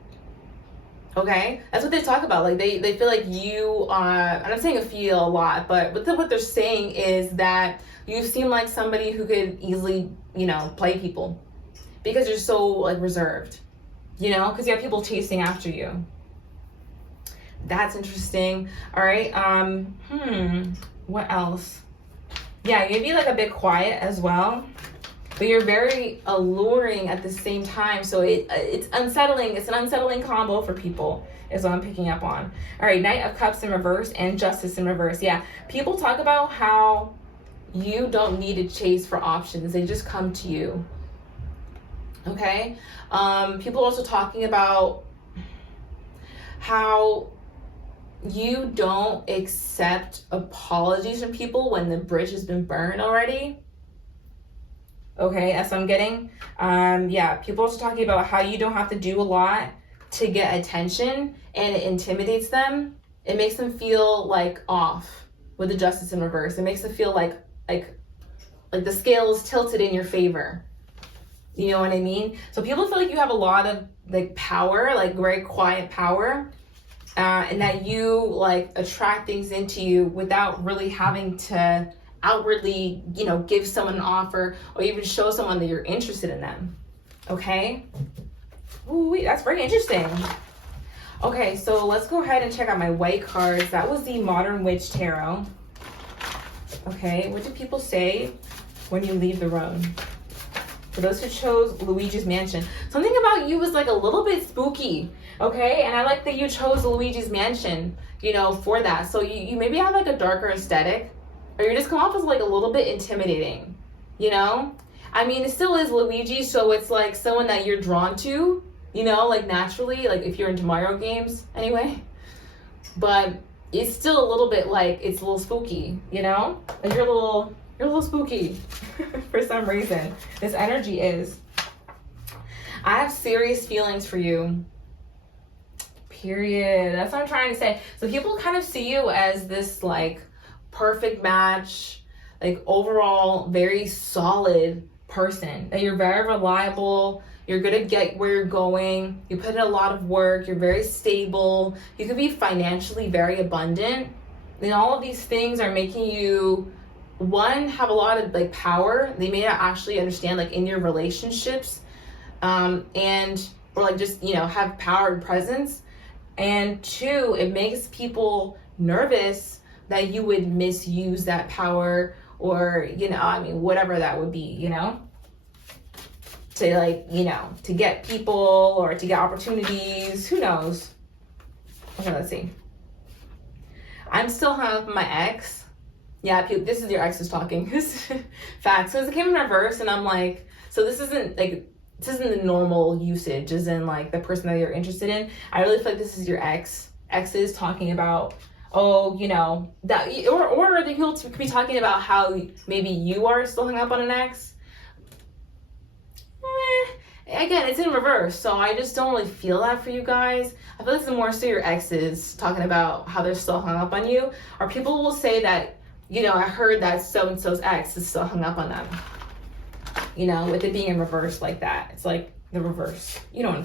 Okay, that's what they talk about. Like, they feel like you are, I'm not saying feel a lot, but what they're saying is that you seem like somebody who could easily, play people. Because you're so like reserved, because you have people chasing after you. That's interesting. All right. What else? Yeah, you'd be like a bit quiet as well, but you're very alluring at the same time. So it's unsettling. It's an unsettling combo for people, is what I'm picking up on. All right, Knight of Cups in reverse and Justice in reverse. Yeah, people talk about how you don't need to chase for options. They just come to you. Okay, people are also talking about how you don't accept apologies from people when the bridge has been burned already. Okay, that's what I'm getting. Yeah, people are also talking about how you don't have to do a lot to get attention, and it intimidates them. It makes them feel like off with the Justice in reverse. It makes them feel like the scales tilted in your favor. You know what I mean? So people feel like you have a lot of like power, like very quiet power, and that you like attract things into you without really having to outwardly, give someone an offer or even show someone that you're interested in them. Okay? Ooh, that's very interesting. Okay, so let's go ahead and check out my white cards. That was the Modern Witch Tarot. Okay, what do people say when you leave the room? For those who chose Luigi's Mansion, something about you was like a little bit spooky, okay? And I like that you chose Luigi's Mansion, for that. So you maybe have like a darker aesthetic, or you just come off as like a little bit intimidating, I mean, it still is Luigi, so it's like someone that you're drawn to, like naturally, like if you're into Mario games anyway. But it's still a little bit like, it's a little spooky, like you're a little spooky for some reason. This energy is. I have serious feelings for you. Period. That's what I'm trying to say. So people kind of see you as this like perfect match, like overall very solid person. That you're very reliable. You're gonna get where you're going. You put in a lot of work. You're very stable. You could be financially very abundant. And all of these things are making you, one, have a lot of like power. They may not actually understand like in your relationships, or like just have power and presence. And 2, it makes people nervous that you would misuse that power, or whatever that would be, to like to get people or to get opportunities. Who knows? Okay, let's see. I'm still hung up on my ex. Yeah, this is your exes talking. Facts. So it came in reverse, and I'm like, so this isn't the normal usage, as in like the person that you're interested in. I really feel like this is your exes talking about oh, you know, that, or the people could be talking about how maybe you are still hung up on an ex. Again, it's in reverse, so I just don't really feel that for you guys. I feel like it's more so your exes talking about how they're still hung up on you, or people will say that, you know, I heard that so-and-so's ex is still hung up on them. You know, with it being in reverse like that. It's like the reverse. You know what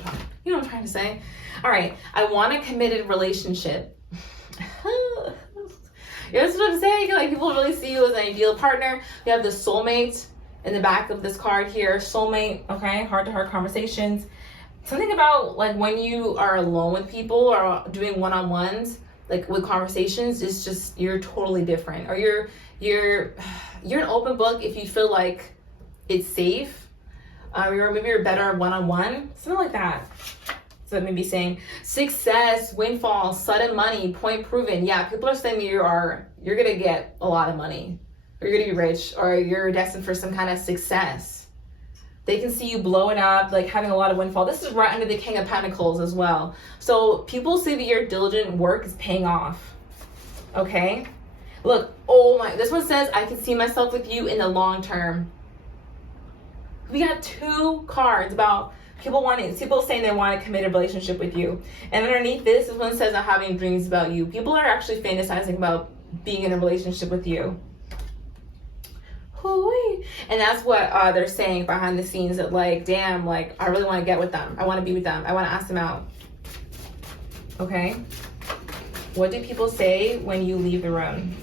I'm trying to say. All right, I want a committed relationship. You know what I'm saying? Like, people really see you as an ideal partner. You have the soulmate in the back of this card here, soulmate, okay, heart-to-heart conversations. Something about like when you are alone with people or doing one-on-ones, like with conversations, it's just, you're totally different. Or you're an open book if you feel like it's safe. Or maybe you're better one-on-one, something like that. So maybe saying success, windfall, sudden money, point proven. Yeah, people are saying you're gonna get a lot of money. Or you're gonna be rich, or you're destined for some kind of success. They can see you blowing up, like having a lot of windfall. This is right under the King of Pentacles as well. So people say that your diligent work is paying off. Okay? Look, oh my, this one says, I can see myself with you in the long term. We got 2 cards about people saying they want a committed relationship with you. And underneath this one says, I'm having dreams about you. People are actually fantasizing about being in a relationship with you. And that's what they're saying behind the scenes, that like, damn, like, I really want to get with them. I want to be with them. I want to ask them out. Okay? What do people say when you leave the room?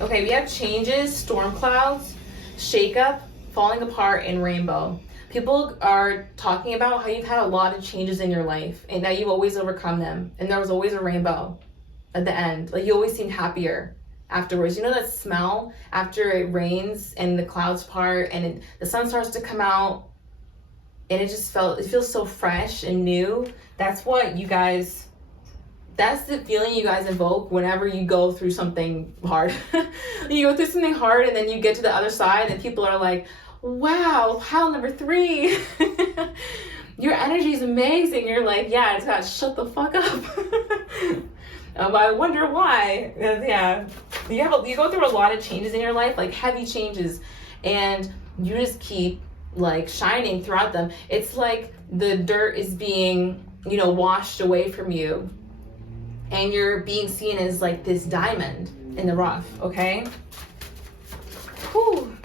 Okay, we have changes, storm clouds, shakeup, falling apart, and rainbow. People are talking about how you've had a lot of changes in your life and that you've always overcome them. And there was always a rainbow at the end. Like, you always seemed happier afterwards. You know that smell after it rains and the clouds part and the sun starts to come out, and it feels so fresh and new. That's what you guys, that's the feeling you guys evoke whenever you go through something hard. You go through something hard and then you get to the other side and people are like, wow, pile number 3. Your energy is amazing. You're like, yeah, it's got to shut the fuck up. I wonder why. Yeah, you go through a lot of changes in your life, like heavy changes, and you just keep like shining throughout them. It's like the dirt is being, you know, washed away from you, and you're being seen as like this diamond in the rough. Okay. Whew.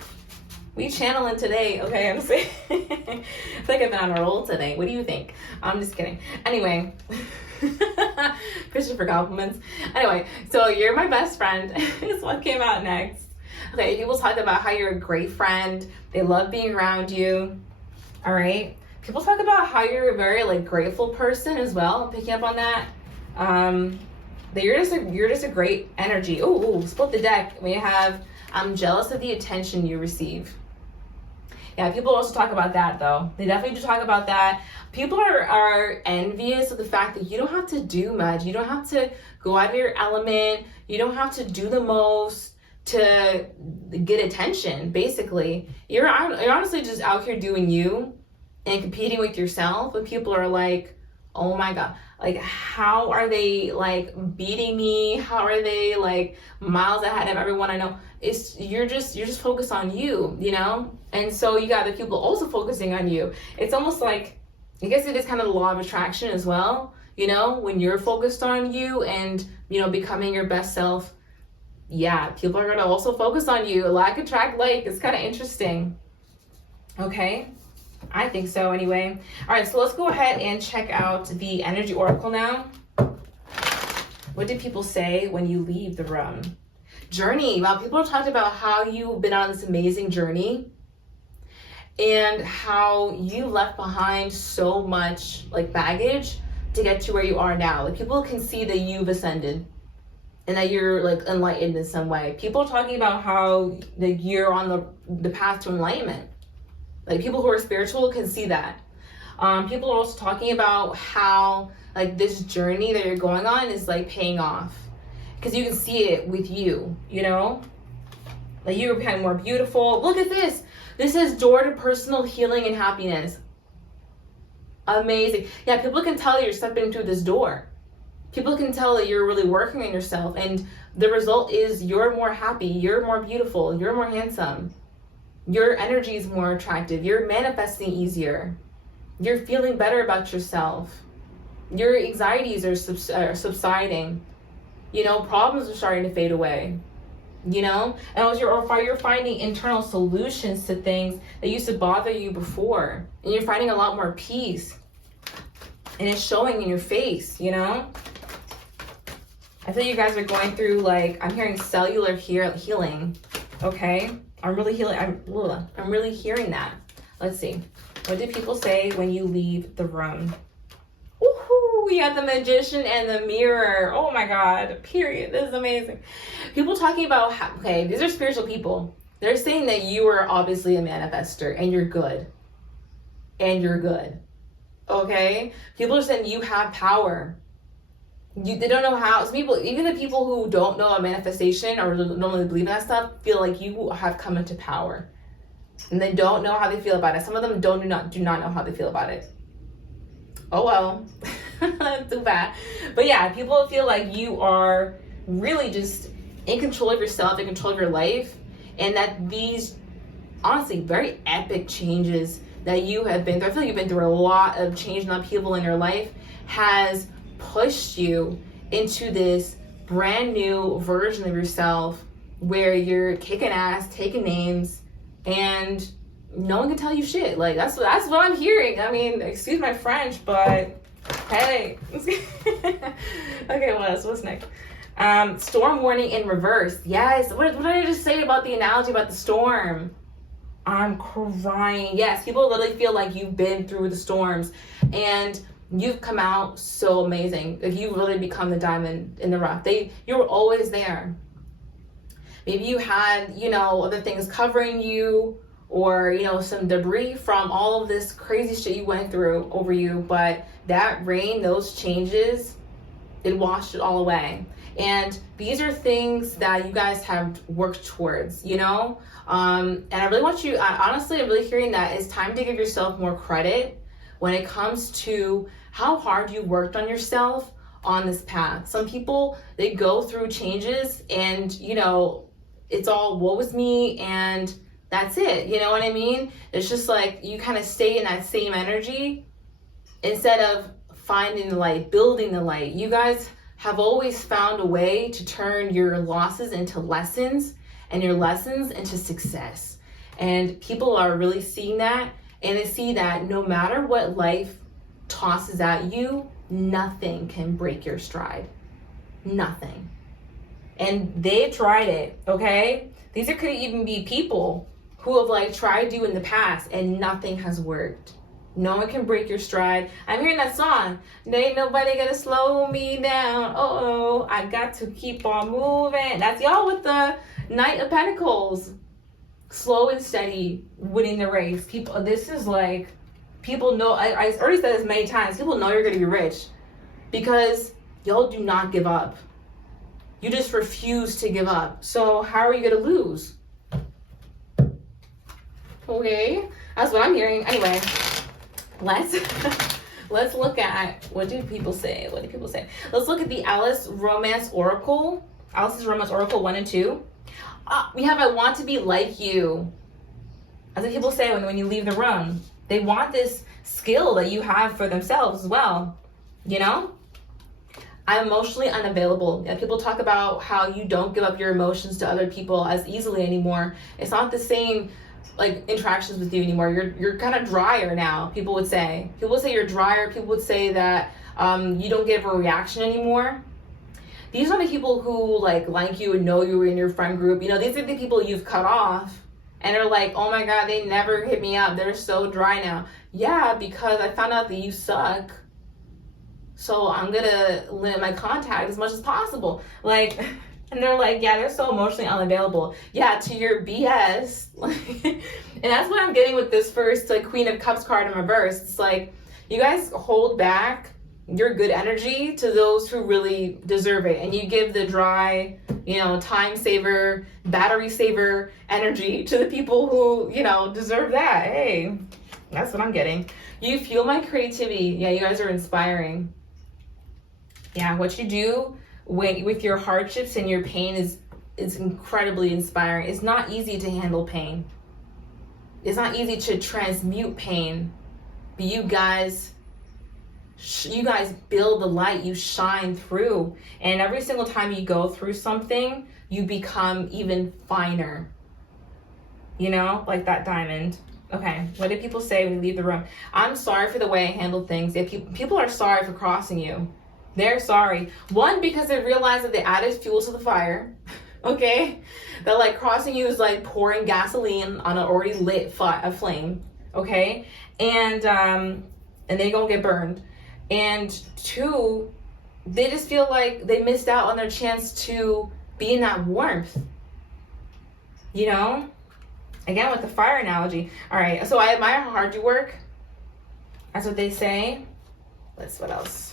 We channeling today. Okay, I'm saying. I feel like I've been on a roll today. What do you think? I'm just kidding. Anyway. Christian for compliments. Anyway, so you're my best friend is what came out next. Okay, people talk about how you're a great friend. They love being around you. All right. People talk about how you're a very like grateful person as well. I'm picking up on that. That you're just a great energy. Oh, split the deck. We have I'm jealous of the attention you receive. Yeah, people also talk about that though. They definitely do talk about that. People are envious of the fact that you don't have to do much. You don't have to go out of your element. You don't have to do the most to get attention, basically. You're honestly just out here doing you and competing with yourself. And people are like, oh my God, like, how are they like beating me? How are they like miles ahead of everyone I know? You're just focused on you, you know? And so you got the people also focusing on you. It's almost like, I guess it is kind of the law of attraction as well. You know, when you're focused on you and, you know, becoming your best self, yeah, people are going to also focus on you. Like attract like. It's kind of interesting. Okay. I think so anyway. All right, so let's go ahead and check out the energy oracle now. What do people say when you leave the room? Journey. Wow, people have talked about how you've been on this amazing journey and how you left behind so much like baggage to get to where you are now. Like, people can see that you've ascended and that you're like enlightened in some way. People are talking about how like you're on the path to enlightenment. Like, people who are spiritual can see that. People are also talking about how like this journey that you're going on is like paying off, because you can see it with you, you know, like you're becoming more beautiful. Look at this. This is door to personal healing and happiness. Amazing. Yeah, people can tell you're stepping through this door. People can tell that you're really working on yourself, and the result is you're more happy, you're more beautiful, you're more handsome, your energy is more attractive, you're manifesting easier, you're feeling better about yourself, your anxieties are subsiding, you know, problems are starting to fade away, you know, and as you're finding internal solutions to things that used to bother you before, and you're finding a lot more peace, and it's showing in your face, you know. I feel you guys are going through, like, I'm hearing cellular healing, okay? I'm really hearing that. Let's see. What do people say when you leave the room? Woohoo! We have the magician and the mirror. Oh my God, period. This is amazing. People talking about, okay, these are spiritual people. They're saying that you are obviously a manifester and you're good. And you're good. Okay? People are saying you have power. They don't know how. Some people, even the people who don't know a manifestation or don't really believe in that stuff, feel like you have come into power, and they don't know how they feel about it. Some of them do not know how they feel about it. Oh well, too bad. But yeah, people feel like you are really just in control of yourself, in control of your life, and that these honestly very epic changes that you have been through. I feel like you've been through a lot of change and upheaval in your life has pushed you into this brand new version of yourself where you're kicking ass, taking names, and no one can tell you shit. Like, that's what I'm hearing. I mean, excuse my French, but hey. Okay, what's next? Storm warning in reverse. Yes, what did I just say about the analogy about the storm? I'm crying. Yes, people literally feel like you've been through the storms and you've come out so amazing. Like, you've really become the diamond in the rough. You were always there. Maybe you had, you know, other things covering you, or, you know, some debris from all of this crazy shit you went through over you. But that rain, those changes, it washed it all away. And these are things that you guys have worked towards, you know? And I really want you, honestly, I'm really hearing that it's time to give yourself more credit when it comes to how hard you worked on yourself on this path. Some people, they go through changes and, you know, it's all woe is me and that's it. You know what I mean? It's just like you kind of stay in that same energy instead of finding the light, building the light. You guys have always found a way to turn your losses into lessons and your lessons into success. And people are really seeing that. And they see that no matter what life tosses at you, nothing can break your stride. Nothing. And they tried it, okay? These could even be people who have like tried you in the past and nothing has worked. No one can break your stride. I'm hearing that song. There ain't nobody gonna slow me down. Oh, I got to keep on moving. That's y'all with the Knight of Pentacles. Slow and steady, winning the race. People, this is like, people know, I already said this many times, people know you're gonna be rich because y'all do not give up. You just refuse to give up. So how are you gonna lose? Okay, that's what I'm hearing. Anyway, let's look at, what do people say? What do people say? Let's look at the Alice's Romance Oracle 1 and 2. We have I want to be like you. As the people say when you leave the room, they want this skill that you have for themselves as well. You know? I'm emotionally unavailable. Yeah, people talk about how you don't give up your emotions to other people as easily anymore. It's not the same like interactions with you anymore. You're kind of drier now, people would say. People would say you're drier. People would say that you don't give a reaction anymore. These are the people who like you and know you were in your friend group. You know, these are the people you've cut off and are like, oh my God, they never hit me up. They're so dry now. Yeah, because I found out that you suck. So I'm gonna limit my contact as much as possible. Like, and they're like, yeah, they're so emotionally unavailable. Yeah, to your BS. And that's what I'm getting with this first like Queen of Cups card in reverse. It's like, you guys hold back your good energy to those who really deserve it, and you give the dry, you know, time saver, battery saver energy to the people who, you know, deserve that. Hey, that's what I'm getting. You fuel my creativity. Yeah, you guys are inspiring. Yeah, what you do with your hardships and your pain is incredibly inspiring. It's not easy to handle pain. It's not easy to transmute pain. But you guys build the light, you shine through. And every single time you go through something, you become even finer. You know, like that diamond. Okay, what did people say when we leave the room? I'm sorry for the way I handled things. If people are sorry for crossing you. They're sorry. One, because they realize that they added fuel to the fire. Okay? That like crossing you is like pouring gasoline on an already lit a flame. Okay? And they gonna get burned. And two, they just feel like they missed out on their chance to be in that warmth. You know? Again, with the fire analogy. All right, so I admire how hard you work. That's what they say. What else?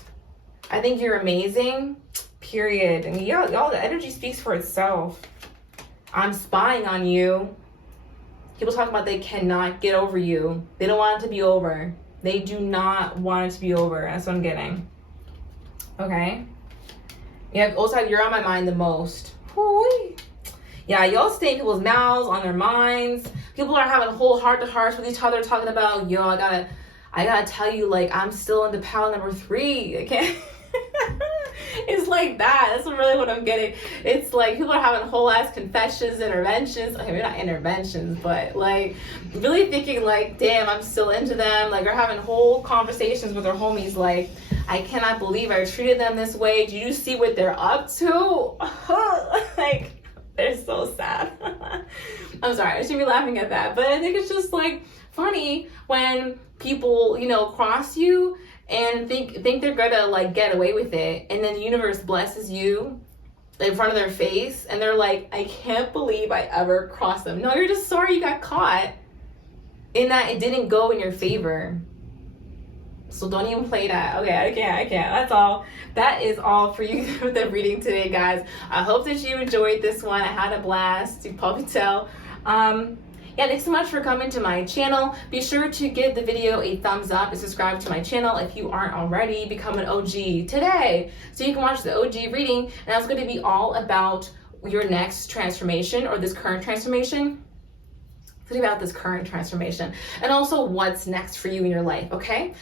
I think you're amazing, period. I mean, y'all, the energy speaks for itself. I'm spying on you. People talk about they cannot get over you. They don't want it to be over. They do not want it to be over. That's what I'm getting. Okay? Yeah, also, you're on my mind the most. Whoo-wee. Yeah, y'all stay in people's mouths, on their minds. People are having whole heart-to-hearts with each other, talking about, yo, I gotta tell you, like, I'm still into pal number 3. Okay? It's like that. That's really what I'm getting. It's like people are having whole ass confessions, interventions. Okay, maybe not interventions, but like really thinking like, damn, I'm still into them. Like, they're having whole conversations with their homies. Like, I cannot believe I treated them this way. Do you see what they're up to? Like, they're so sad. I'm sorry, I should be laughing at that, but I think it's just like funny when people, you know, cross you and think they're gonna like get away with it, and then the universe blesses you in front of their face, and they're like, I can't believe I ever crossed them. No, you're just sorry you got caught in that it didn't go in your favor. So don't even play that. Okay, I can't. That's all. That is all for you with the reading today, guys. I hope that you enjoyed this one. I had a blast, you probably tell. Yeah, thanks so much for coming to my channel. Be sure to give the video a thumbs up and subscribe to my channel if you aren't already. Become an OG today so you can watch the OG reading. And that's going to be all about your next transformation or this current transformation. It's going to be about this current transformation and also what's next for you in your life, okay?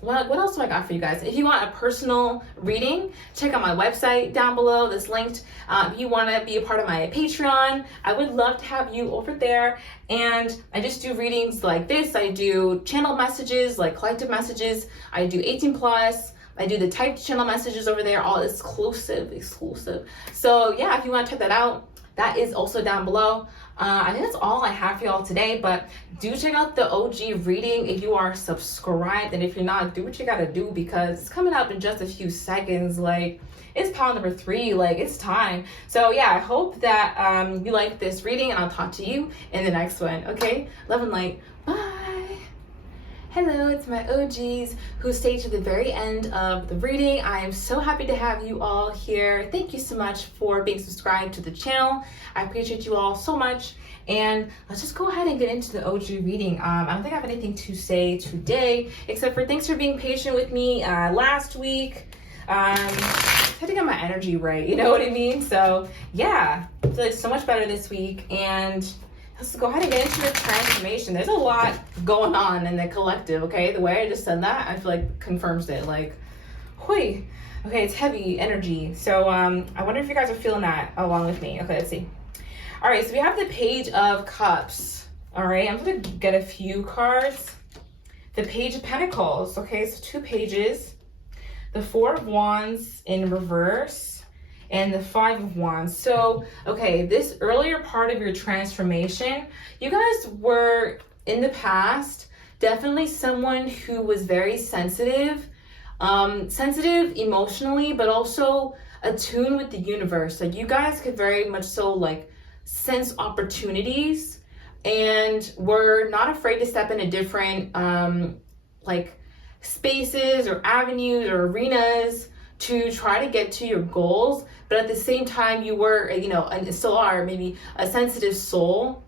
What else do I got for you guys? If you want a personal reading, check out my website down below. That's linked. If you want to be a part of my Patreon, I would love to have you over there. And I just do readings like this. I do channel messages, like collective messages. I do 18 plus. I do the typed channel messages over there, all exclusive. So yeah, if you want to check that out, that is also down below. I think that's all I have for y'all today, but do check out the OG reading if you are subscribed, and if you're not, do what you gotta do because it's coming up in just a few seconds. Like, it's pile number 3, like, it's time. So yeah, I hope that you like this reading, and I'll talk to you in the next one. Okay, love and light. Bye. Hello, it's my OGs who stayed to the very end of the reading. I am so happy to have you all here. Thank you so much for being subscribed to the channel. I appreciate you all so much. And let's just go ahead and get into the OG reading. I don't think I have anything to say today, except for thanks for being patient with me last week. Had to get my energy right, you know what I mean? So yeah, I feel like so much better this week. And let's go ahead and get into the transformation. There's a lot going on in the collective, okay? The way I just said that, I feel like confirms it. Like, whoi. Okay, it's heavy energy. So I wonder if you guys are feeling that along with me. Okay, let's see. All right, so we have the Page of Cups. All right, I'm gonna get a few cards. The Page of Pentacles. Okay, so 2 pages. The 4 of Wands in reverse. And the 5 of Wands. So, okay, this earlier part of your transformation, you guys were, in the past, definitely someone who was very sensitive. Sensitive emotionally, but also attuned with the universe. Like, you guys could very much so, like, sense opportunities and were not afraid to step into different, like, spaces or avenues or arenas to try to get to your goals, but at the same time you were, you know, and still are maybe a sensitive soul,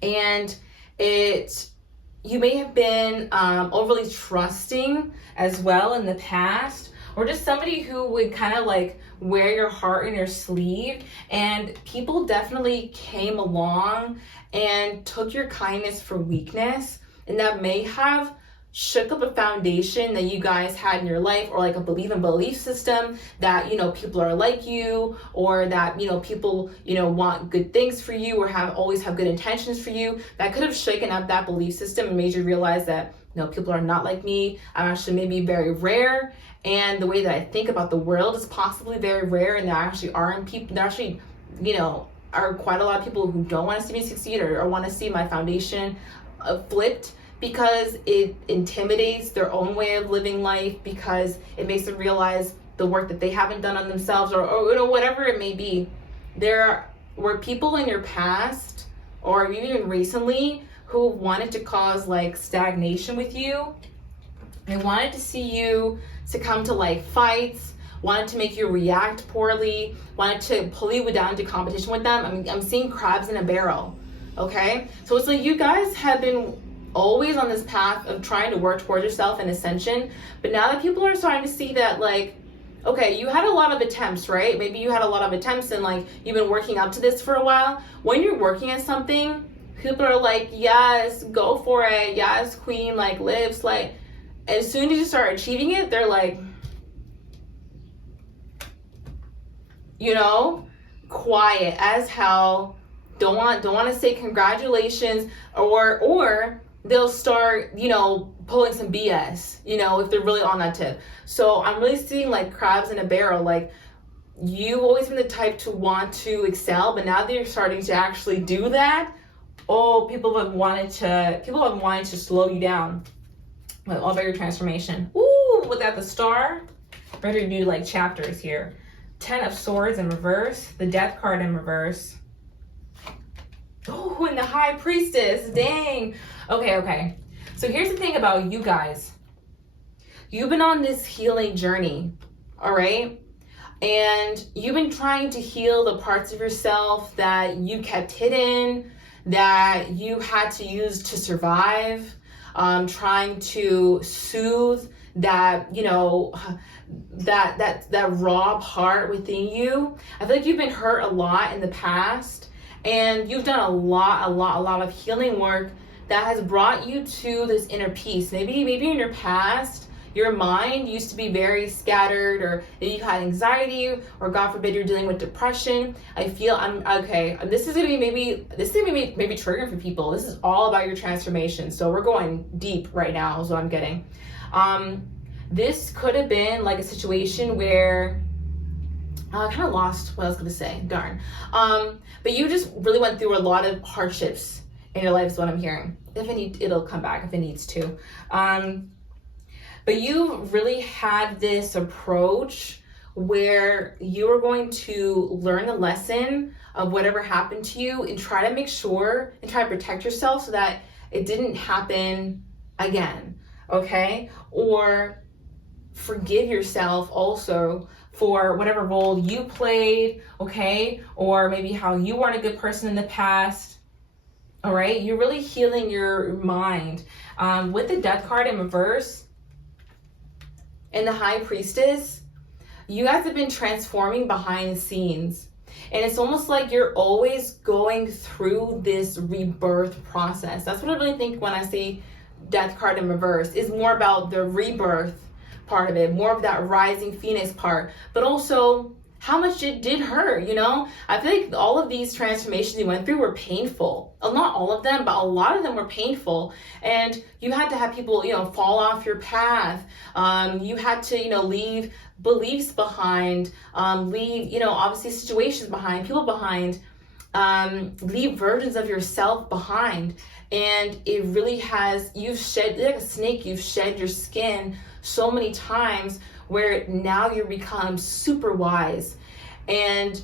and you may have been overly trusting as well in the past, or just somebody who would kind of like wear your heart in your sleeve. And people definitely came along and took your kindness for weakness, and that may have shook up a foundation that you guys had in your life, or like a belief system that, you know, people are like you, or that, you know, people, you know, want good things for you, or always have good intentions for you. That could have shaken up that belief system and made you realize that, you know, people are not like me. I'm actually maybe very rare, and the way that I think about the world is possibly very rare, and there actually you know, are quite a lot of people who don't want to see me succeed, or want to see my foundation flipped, because it intimidates their own way of living life, because it makes them realize the work that they haven't done on themselves, or you know, whatever it may be. There were people in your past, or even recently, who wanted to cause like stagnation with you. They wanted to see you succumb to like fights, wanted to make you react poorly, wanted to pull you down into competition with them. I mean, I'm seeing crabs in a barrel, okay? So it's like you guys have been always on this path of trying to work towards yourself and ascension, but now that people are starting to see that, like, okay, you had a lot of attempts, right? Maybe you had a lot of attempts and like you've been working up to this for a while. When you're working at something, people are like, yes, go for it, yes, queen, like live, like, as soon as you start achieving it, they're like, you know, quiet as hell, don't want to say congratulations, or they'll start, you know, pulling some BS, you know, if they're really on that tip. So I'm really seeing like crabs in a barrel. Like, you've always been the type to want to excel, but now that you're starting to actually do that, people have wanted to slow you down. But all about your transformation. Ooh, without the star, we're going to do like chapters here. 10 of Swords in reverse, the Death card in reverse. Oh, and the High Priestess, dang. Okay. So here's the thing about you guys. You've been on this healing journey, all right? And you've been trying to heal the parts of yourself that you kept hidden, that you had to use to survive, trying to soothe that, you know, that raw part within you. I feel like you've been hurt a lot in the past, and you've done a lot of healing work that has brought you to this inner peace. Maybe in your past, your mind used to be very scattered, or you had anxiety, or God forbid you're dealing with depression. I feel this is gonna be maybe triggering for people. This is all about your transformation. So we're going deep right now is what I'm getting. This could have been like a situation where I kind of lost what I was gonna say, darn. But you just really went through a lot of hardships in your life is what I'm hearing. It'll come back if it needs to. But you really had this approach where you were going to learn the lesson of whatever happened to you and try to make sure and try to protect yourself so that it didn't happen again, okay? Or forgive yourself also for whatever role you played, okay? Or maybe how you weren't a good person in the past, all right? You're really healing your mind. With the Death card in reverse, and the High Priestess, you guys have been transforming behind the scenes. And it's almost like you're always going through this rebirth process. That's what I really think when I see Death card in reverse, is more about the rebirth part of it, more of that rising phoenix part, but also how much it did hurt, you know? I feel like all of these transformations you went through were painful. Not all of them, but a lot of them were painful. And you had to have people, you know, fall off your path. You had to, you know, leave beliefs behind, leave, you know, obviously situations behind, people behind, leave versions of yourself behind. And it really has, you've shed, like a snake, you've shed your skin so many times, where now you're become super wise, and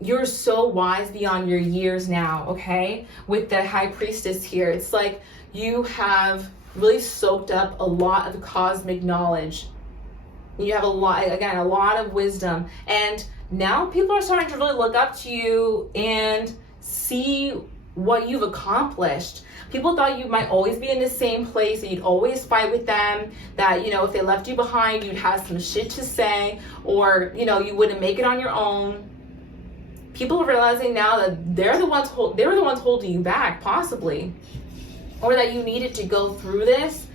you're so wise beyond your years now, okay? With the High Priestess here, it's like you have really soaked up a lot of cosmic knowledge. You have a lot of wisdom, and now people are starting to really look up to you and see what you've accomplished. People thought you might always be in the same place, and you'd always fight with them, that, you know, if they left you behind, you'd have some shit to say, or, you know, you wouldn't make it on your own. People are realizing now that they were the ones holding you back, possibly, or that you needed to go through this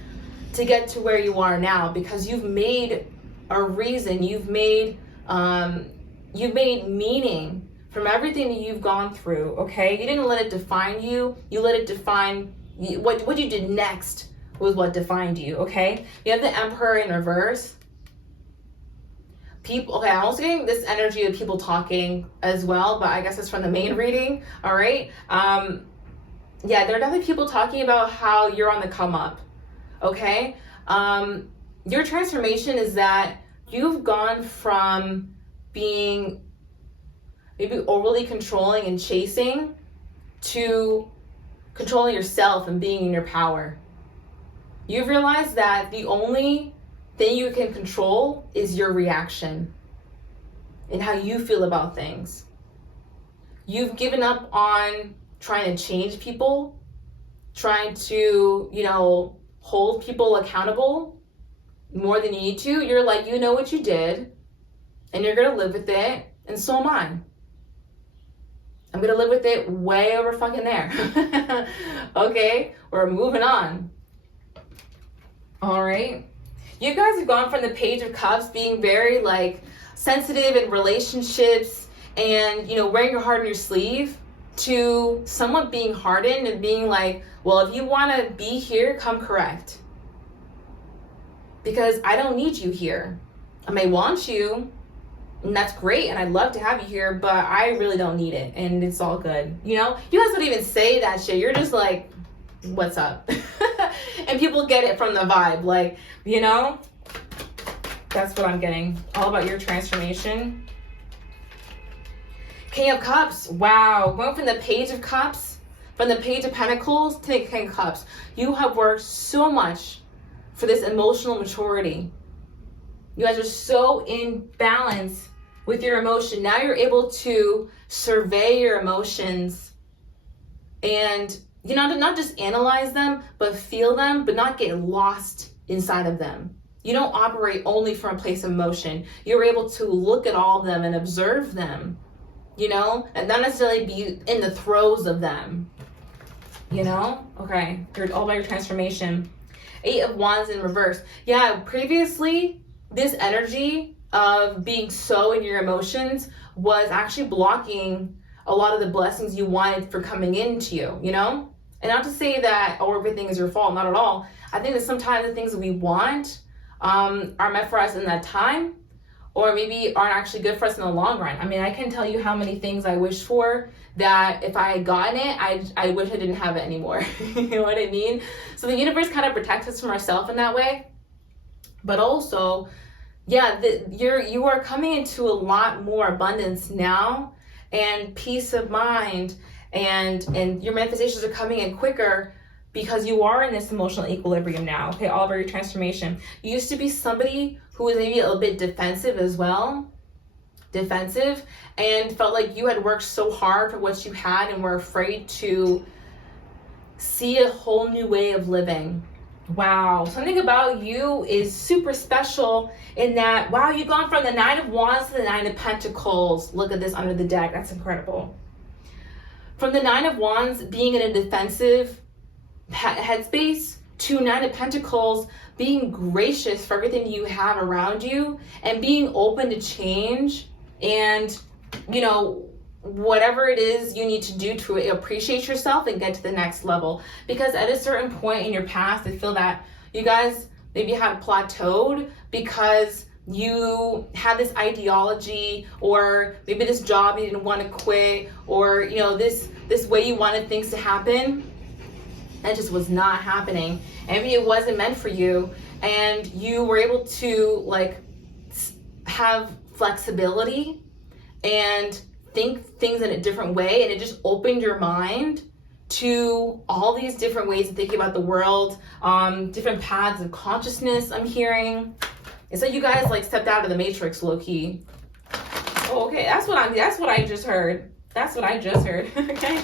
to get to where you are now, because you've made a reason, you've made meaning from everything that you've gone through, okay? You didn't let it define you. You let it define what you did next was what defined you, okay? You have the Emperor in reverse. People, okay, I'm also getting this energy of people talking as well, but I guess it's from the main reading, all right? Yeah, there are definitely people talking about how you're on the come up, okay? Your transformation is that you've gone from being maybe overly controlling and chasing to controlling yourself and being in your power. You've realized that the only thing you can control is your reaction and how you feel about things. You've given up on trying to change people, trying to, you know, hold people accountable more than you need to. You're like, you know what you did, and you're gonna live with it, and so am I. I'm gonna live with it way over fucking there. Okay, we're moving on. All right. You guys have gone from the Page of Cups being very like sensitive in relationships and, you know, wearing your heart on your sleeve, to somewhat being hardened and being like, well, if you want to be here, come correct. Because I don't need you here. I may want you, and that's great, and I'd love to have you here, but I really don't need it, and it's all good. You know, you guys don't even say that shit. You're just like, what's up? And people get it from the vibe, like, you know, that's what I'm getting. All about your transformation. King of Cups. Wow, going from the Page of Cups, from the Page of Pentacles to the King of Cups. You have worked so much for this emotional maturity. You guys are so in balance with your emotion. Now you're able to survey your emotions and, you know, to not just analyze them, but feel them, but not get lost inside of them. You don't operate only from a place of emotion. You're able to look at all of them and observe them, you know, and not necessarily be in the throes of them, you know? Okay, you're all about your transformation. 8 of Wands in reverse. Yeah, previously, this energy of being so in your emotions was actually blocking a lot of the blessings you wanted for coming into you, you know? And not to say that, oh, everything is your fault, not at all. I think that sometimes the things that we want are meant for us in that time, or maybe aren't actually good for us in the long run. I mean, I can tell you how many things I wish for that if I had gotten it, I wish I didn't have it anymore. You know what I mean? So the universe kind of protects us from ourselves in that way. But also, yeah, you are coming into a lot more abundance now, and peace of mind, and your manifestations are coming in quicker because you are in this emotional equilibrium now. Okay, all over your transformation. You used to be somebody who was maybe a little bit defensive as well, and felt like you had worked so hard for what you had and were afraid to see a whole new way of living. Wow, something about you is super special in that, wow, you've gone from the 9 of Wands to the 9 of Pentacles. Look at this under the deck, that's incredible. From the 9 of Wands being in a defensive headspace to 9 of Pentacles being gracious for everything you have around you and being open to change and, you know, whatever it is you need to do to appreciate yourself and get to the next level. Because at a certain point in your past, I feel that you guys maybe had plateaued because you had this ideology, or maybe this job you didn't want to quit, or, you know, this way you wanted things to happen, and just was not happening. And maybe it wasn't meant for you, and you were able to like have flexibility and think things in a different way, and it just opened your mind to all these different ways of thinking about the world, different paths of consciousness I'm hearing. It's like you guys like stepped out of the matrix, low-key. Oh, okay, that's what I just heard. That's what I just heard. Okay.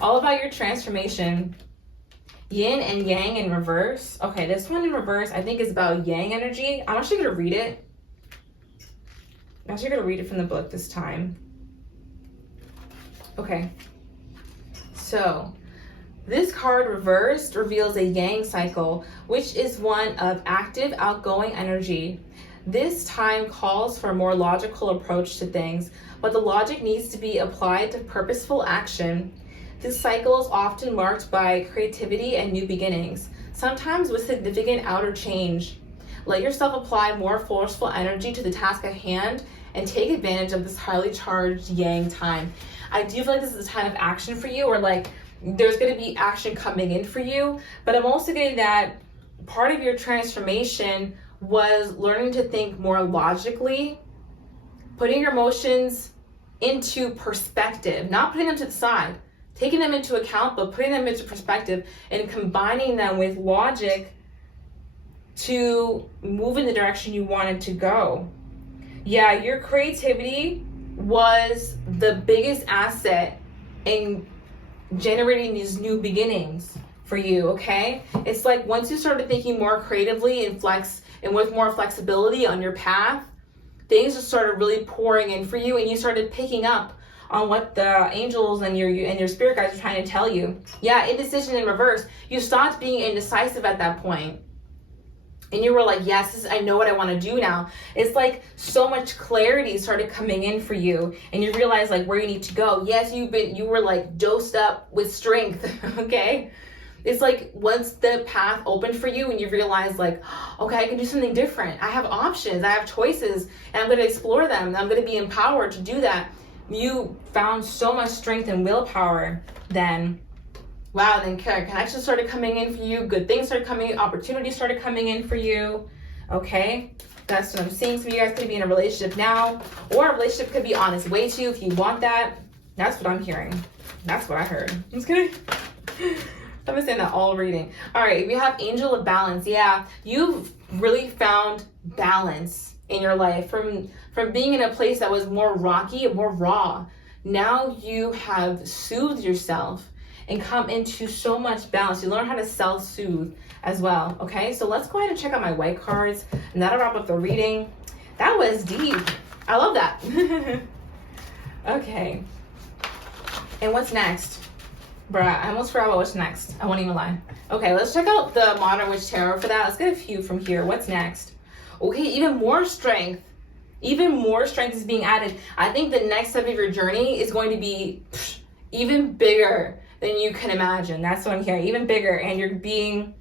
All about your transformation. Yin and yang in reverse. Okay, this one in reverse I think is about yang energy. I'm actually going to read it. I'm actually going to read it from the book this time. Okay. So, this card reversed reveals a yang cycle, which is one of active, outgoing energy. This time calls for a more logical approach to things, but the logic needs to be applied to purposeful action. This cycle is often marked by creativity and new beginnings, sometimes with significant outer change. Let yourself apply more forceful energy to the task at hand and take advantage of this highly charged yang time. I do feel like this is a time of action for you, or like there's going to be action coming in for you, but I'm also getting that part of your transformation was learning to think more logically, putting your emotions into perspective, not putting them to the side, taking them into account, but putting them into perspective and combining them with logic to move in the direction you wanted to go. Yeah, your creativity was the biggest asset in generating these new beginnings for you, okay? It's like once you started thinking more creatively and with more flexibility on your path, things just started really pouring in for you, and you started picking up on what the angels and your spirit guides are trying to tell you. Yeah, indecision in reverse. You stopped being indecisive at that point. And you were like, yes, I know what I want to do now. It's like so much clarity started coming in for you, and you realize like where you need to go. Yes, you were like dosed up with strength, okay? It's like once the path opened for you and you realize like, okay, I can do something different. I have options, I have choices, and I'm going to explore them. I'm going to be empowered to do that. You found so much strength and willpower then. Wow, then connection started coming in for you. Good things started coming in. Opportunities started coming in for you. Okay, that's what I'm seeing. Some of you guys could be in a relationship now, or a relationship could be on its way to you if you want that. That's what I'm hearing. That's what I heard. I'm just kidding. I've been saying that all reading. All right, we have Angel of Balance. Yeah, you've really found balance in your life from being in a place that was more rocky, more raw. Now you have soothed yourself and come into so much balance. You learn how to self-soothe as well, okay? So let's go ahead and check out my white cards, and that'll wrap up the reading. That was deep. I love that. Okay. And what's next? Bruh, I almost forgot about what's next. I won't even lie. Okay, let's check out the Modern Witch Tarot for that. Let's get a few from here. What's next? Okay, even more strength. Even more strength is being added. I think the next step of your journey is going to be even bigger than you can imagine. That's what I'm hearing. Even bigger. And you're given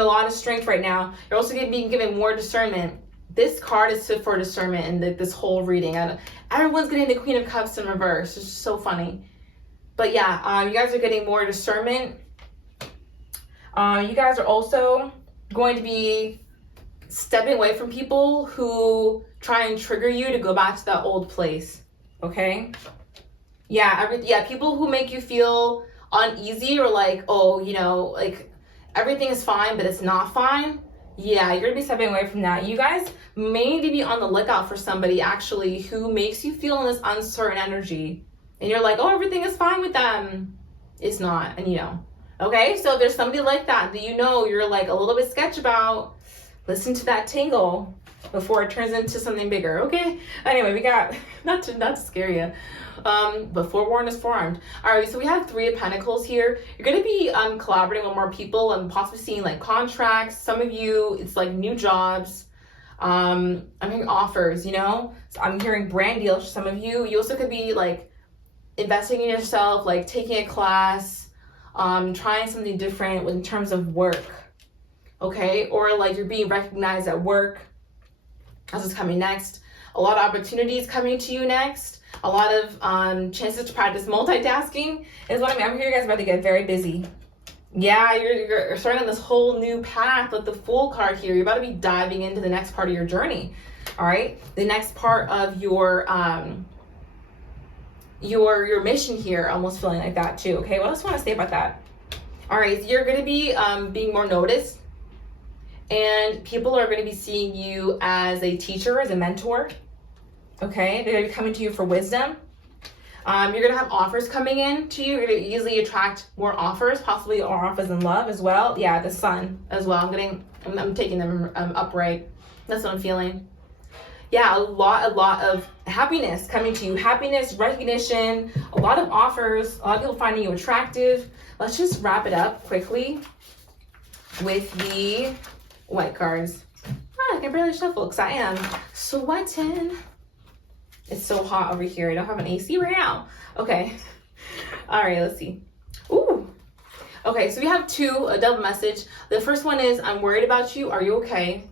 a lot of strength right now. You're also being given more discernment. This card is fit for discernment in this whole reading. Everyone's getting the Queen of Cups in reverse. It's just so funny. But yeah, you guys are getting more discernment. You guys are also going to be stepping away from people who try and trigger you to go back to that old place. Okay? Yeah, people who make you feel uneasy or like, oh, like everything is fine, but it's not fine. Yeah, you're gonna be stepping away from that. You guys may need to be on the lookout for somebody actually who makes you feel in this uncertain energy. And you're like, oh, everything is fine with them. It's not, and Okay, so if there's somebody like that you're like a little bit sketch about, listen to that tingle before it turns into something bigger, okay? Anyway, we got, not to scare you, but forewarned is forearmed. All right, so we have Three of Pentacles here. You're going to be collaborating with more people and possibly seeing like contracts. Some of you, it's like new jobs. I'm hearing offers, So I'm hearing brand deals for some of you. You also could be like investing in yourself, like taking a class, trying something different in terms of work, okay? Or like you're being recognized at work. That's what's coming next. A lot of opportunities coming to you next. A lot of chances to practice multitasking is what I'm hearing. You guys are about to get very busy. Yeah, you're starting on this whole new path with the Fool card here. You're about to be diving into the next part of your journey, all right? The next part of your mission here, almost feeling like that too, okay? What else do I want to say about that? All right, you're going to be being more noticed, and people are going to be seeing you as a teacher, as a mentor, okay? They're going to be coming to you for wisdom. You're gonna have offers coming in to you. You're gonna easily attract more offers, possibly more offers in love as well. Yeah, the sun as well. I'm taking them upright. That's what I'm feeling. Yeah, a lot of happiness coming to you. Happiness, recognition, a lot of offers, a lot of people finding you attractive. Let's just wrap it up quickly with the white cards. I can barely shuffle because I am sweating. It's so hot over here. I don't have an AC right now. Okay. All right, let's see. Ooh. Okay, so we have a double message. The first one is, I'm worried about you. Are you okay?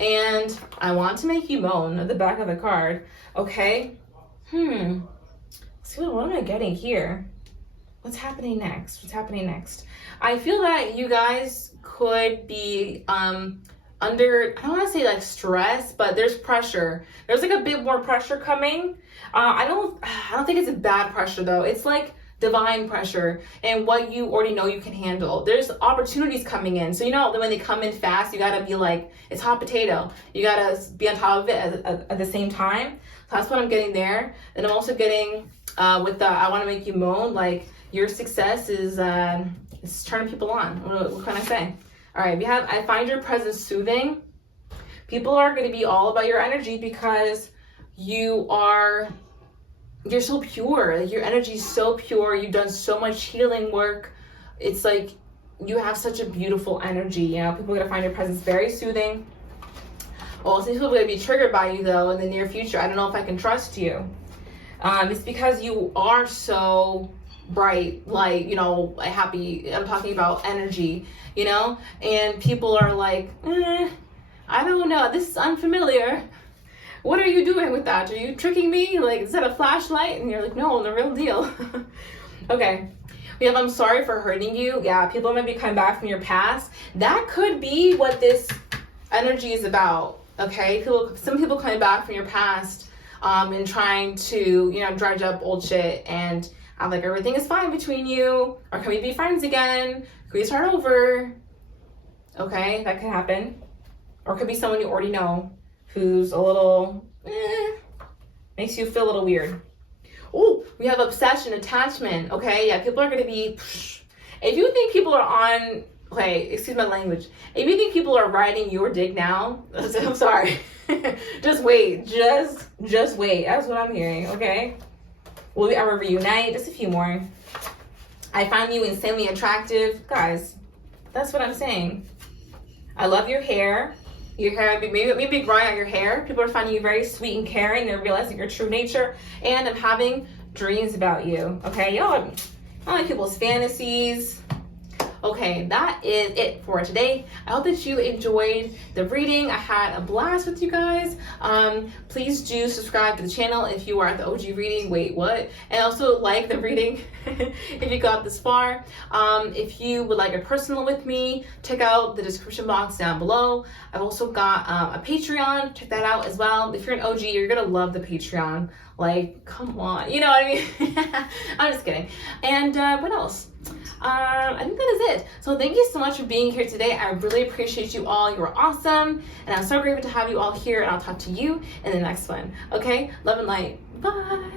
And I want to make you moan at the back of the card. Okay. See, what am I getting here? What's happening next? What's happening next? I feel that you guys could be under, I don't want to say like stress, but there's pressure. There's like a bit more pressure coming. I don't think it's a bad pressure though. It's like divine pressure and what you already know you can handle. There's opportunities coming in. So you know when they come in fast, you gotta be like, it's hot potato. You gotta be on top of it at the same time. So that's what I'm getting there. And I'm also getting with the I want to make you moan, like your success is turning people on. What can I say? All right, we have, I find your presence soothing. People are going to be all about your energy because you're so pure. Like, your energy is so pure. You've done so much healing work. It's like you have such a beautiful energy. You know, people are going to find your presence very soothing. Well, some people are going to be triggered by you though in the near future. I don't know if I can trust you. It's because you are so bright, like, you know, happy. I'm talking about energy, you know, and people are like, I don't know, this is unfamiliar. What are you doing with that? Are you tricking me? Like, is that a flashlight? And you're like, no, the real deal. Okay. We have, I'm sorry for hurting you. Yeah, people might be coming back from your past. That could be what this energy is about. Okay, some people coming back from your past and trying to, you know, dredge up old shit and I'm like, everything is fine between you, or can we be friends again? Can we start over? Okay, that could happen. Or it could be someone you already know who's a little, makes you feel a little weird. Oh, we have obsession, attachment. Okay, yeah, people are gonna be, if you think people are on, okay, excuse my language. If you think people are riding your dick now, I'm sorry. Just wait, just wait. That's what I'm hearing, okay? Will we ever reunite? Just a few more. I find you insanely attractive. Guys, that's what I'm saying. I love your hair. Your hair, maybe growing out your hair. People are finding you very sweet and caring. They're realizing your true nature. And I'm having dreams about you. Okay, y'all, I like people's fantasies. Okay, that is it for today. I hope that you enjoyed the reading. I had a blast with you guys. Please do subscribe to the channel if you are at the OG reading. Wait, what? And also like the reading if you got this far. If you would like a personal with me, check out the description box down below. I've also got a Patreon. Check that out as well. If you're an OG, you're gonna love the Patreon. Like, come on, you know what I mean? I'm just kidding. And what else? I think that is it. So thank you so much for being here today. I really appreciate you all. You are awesome. And I'm so grateful to have you all here. And I'll talk to you in the next one. Okay? Love and light. Bye.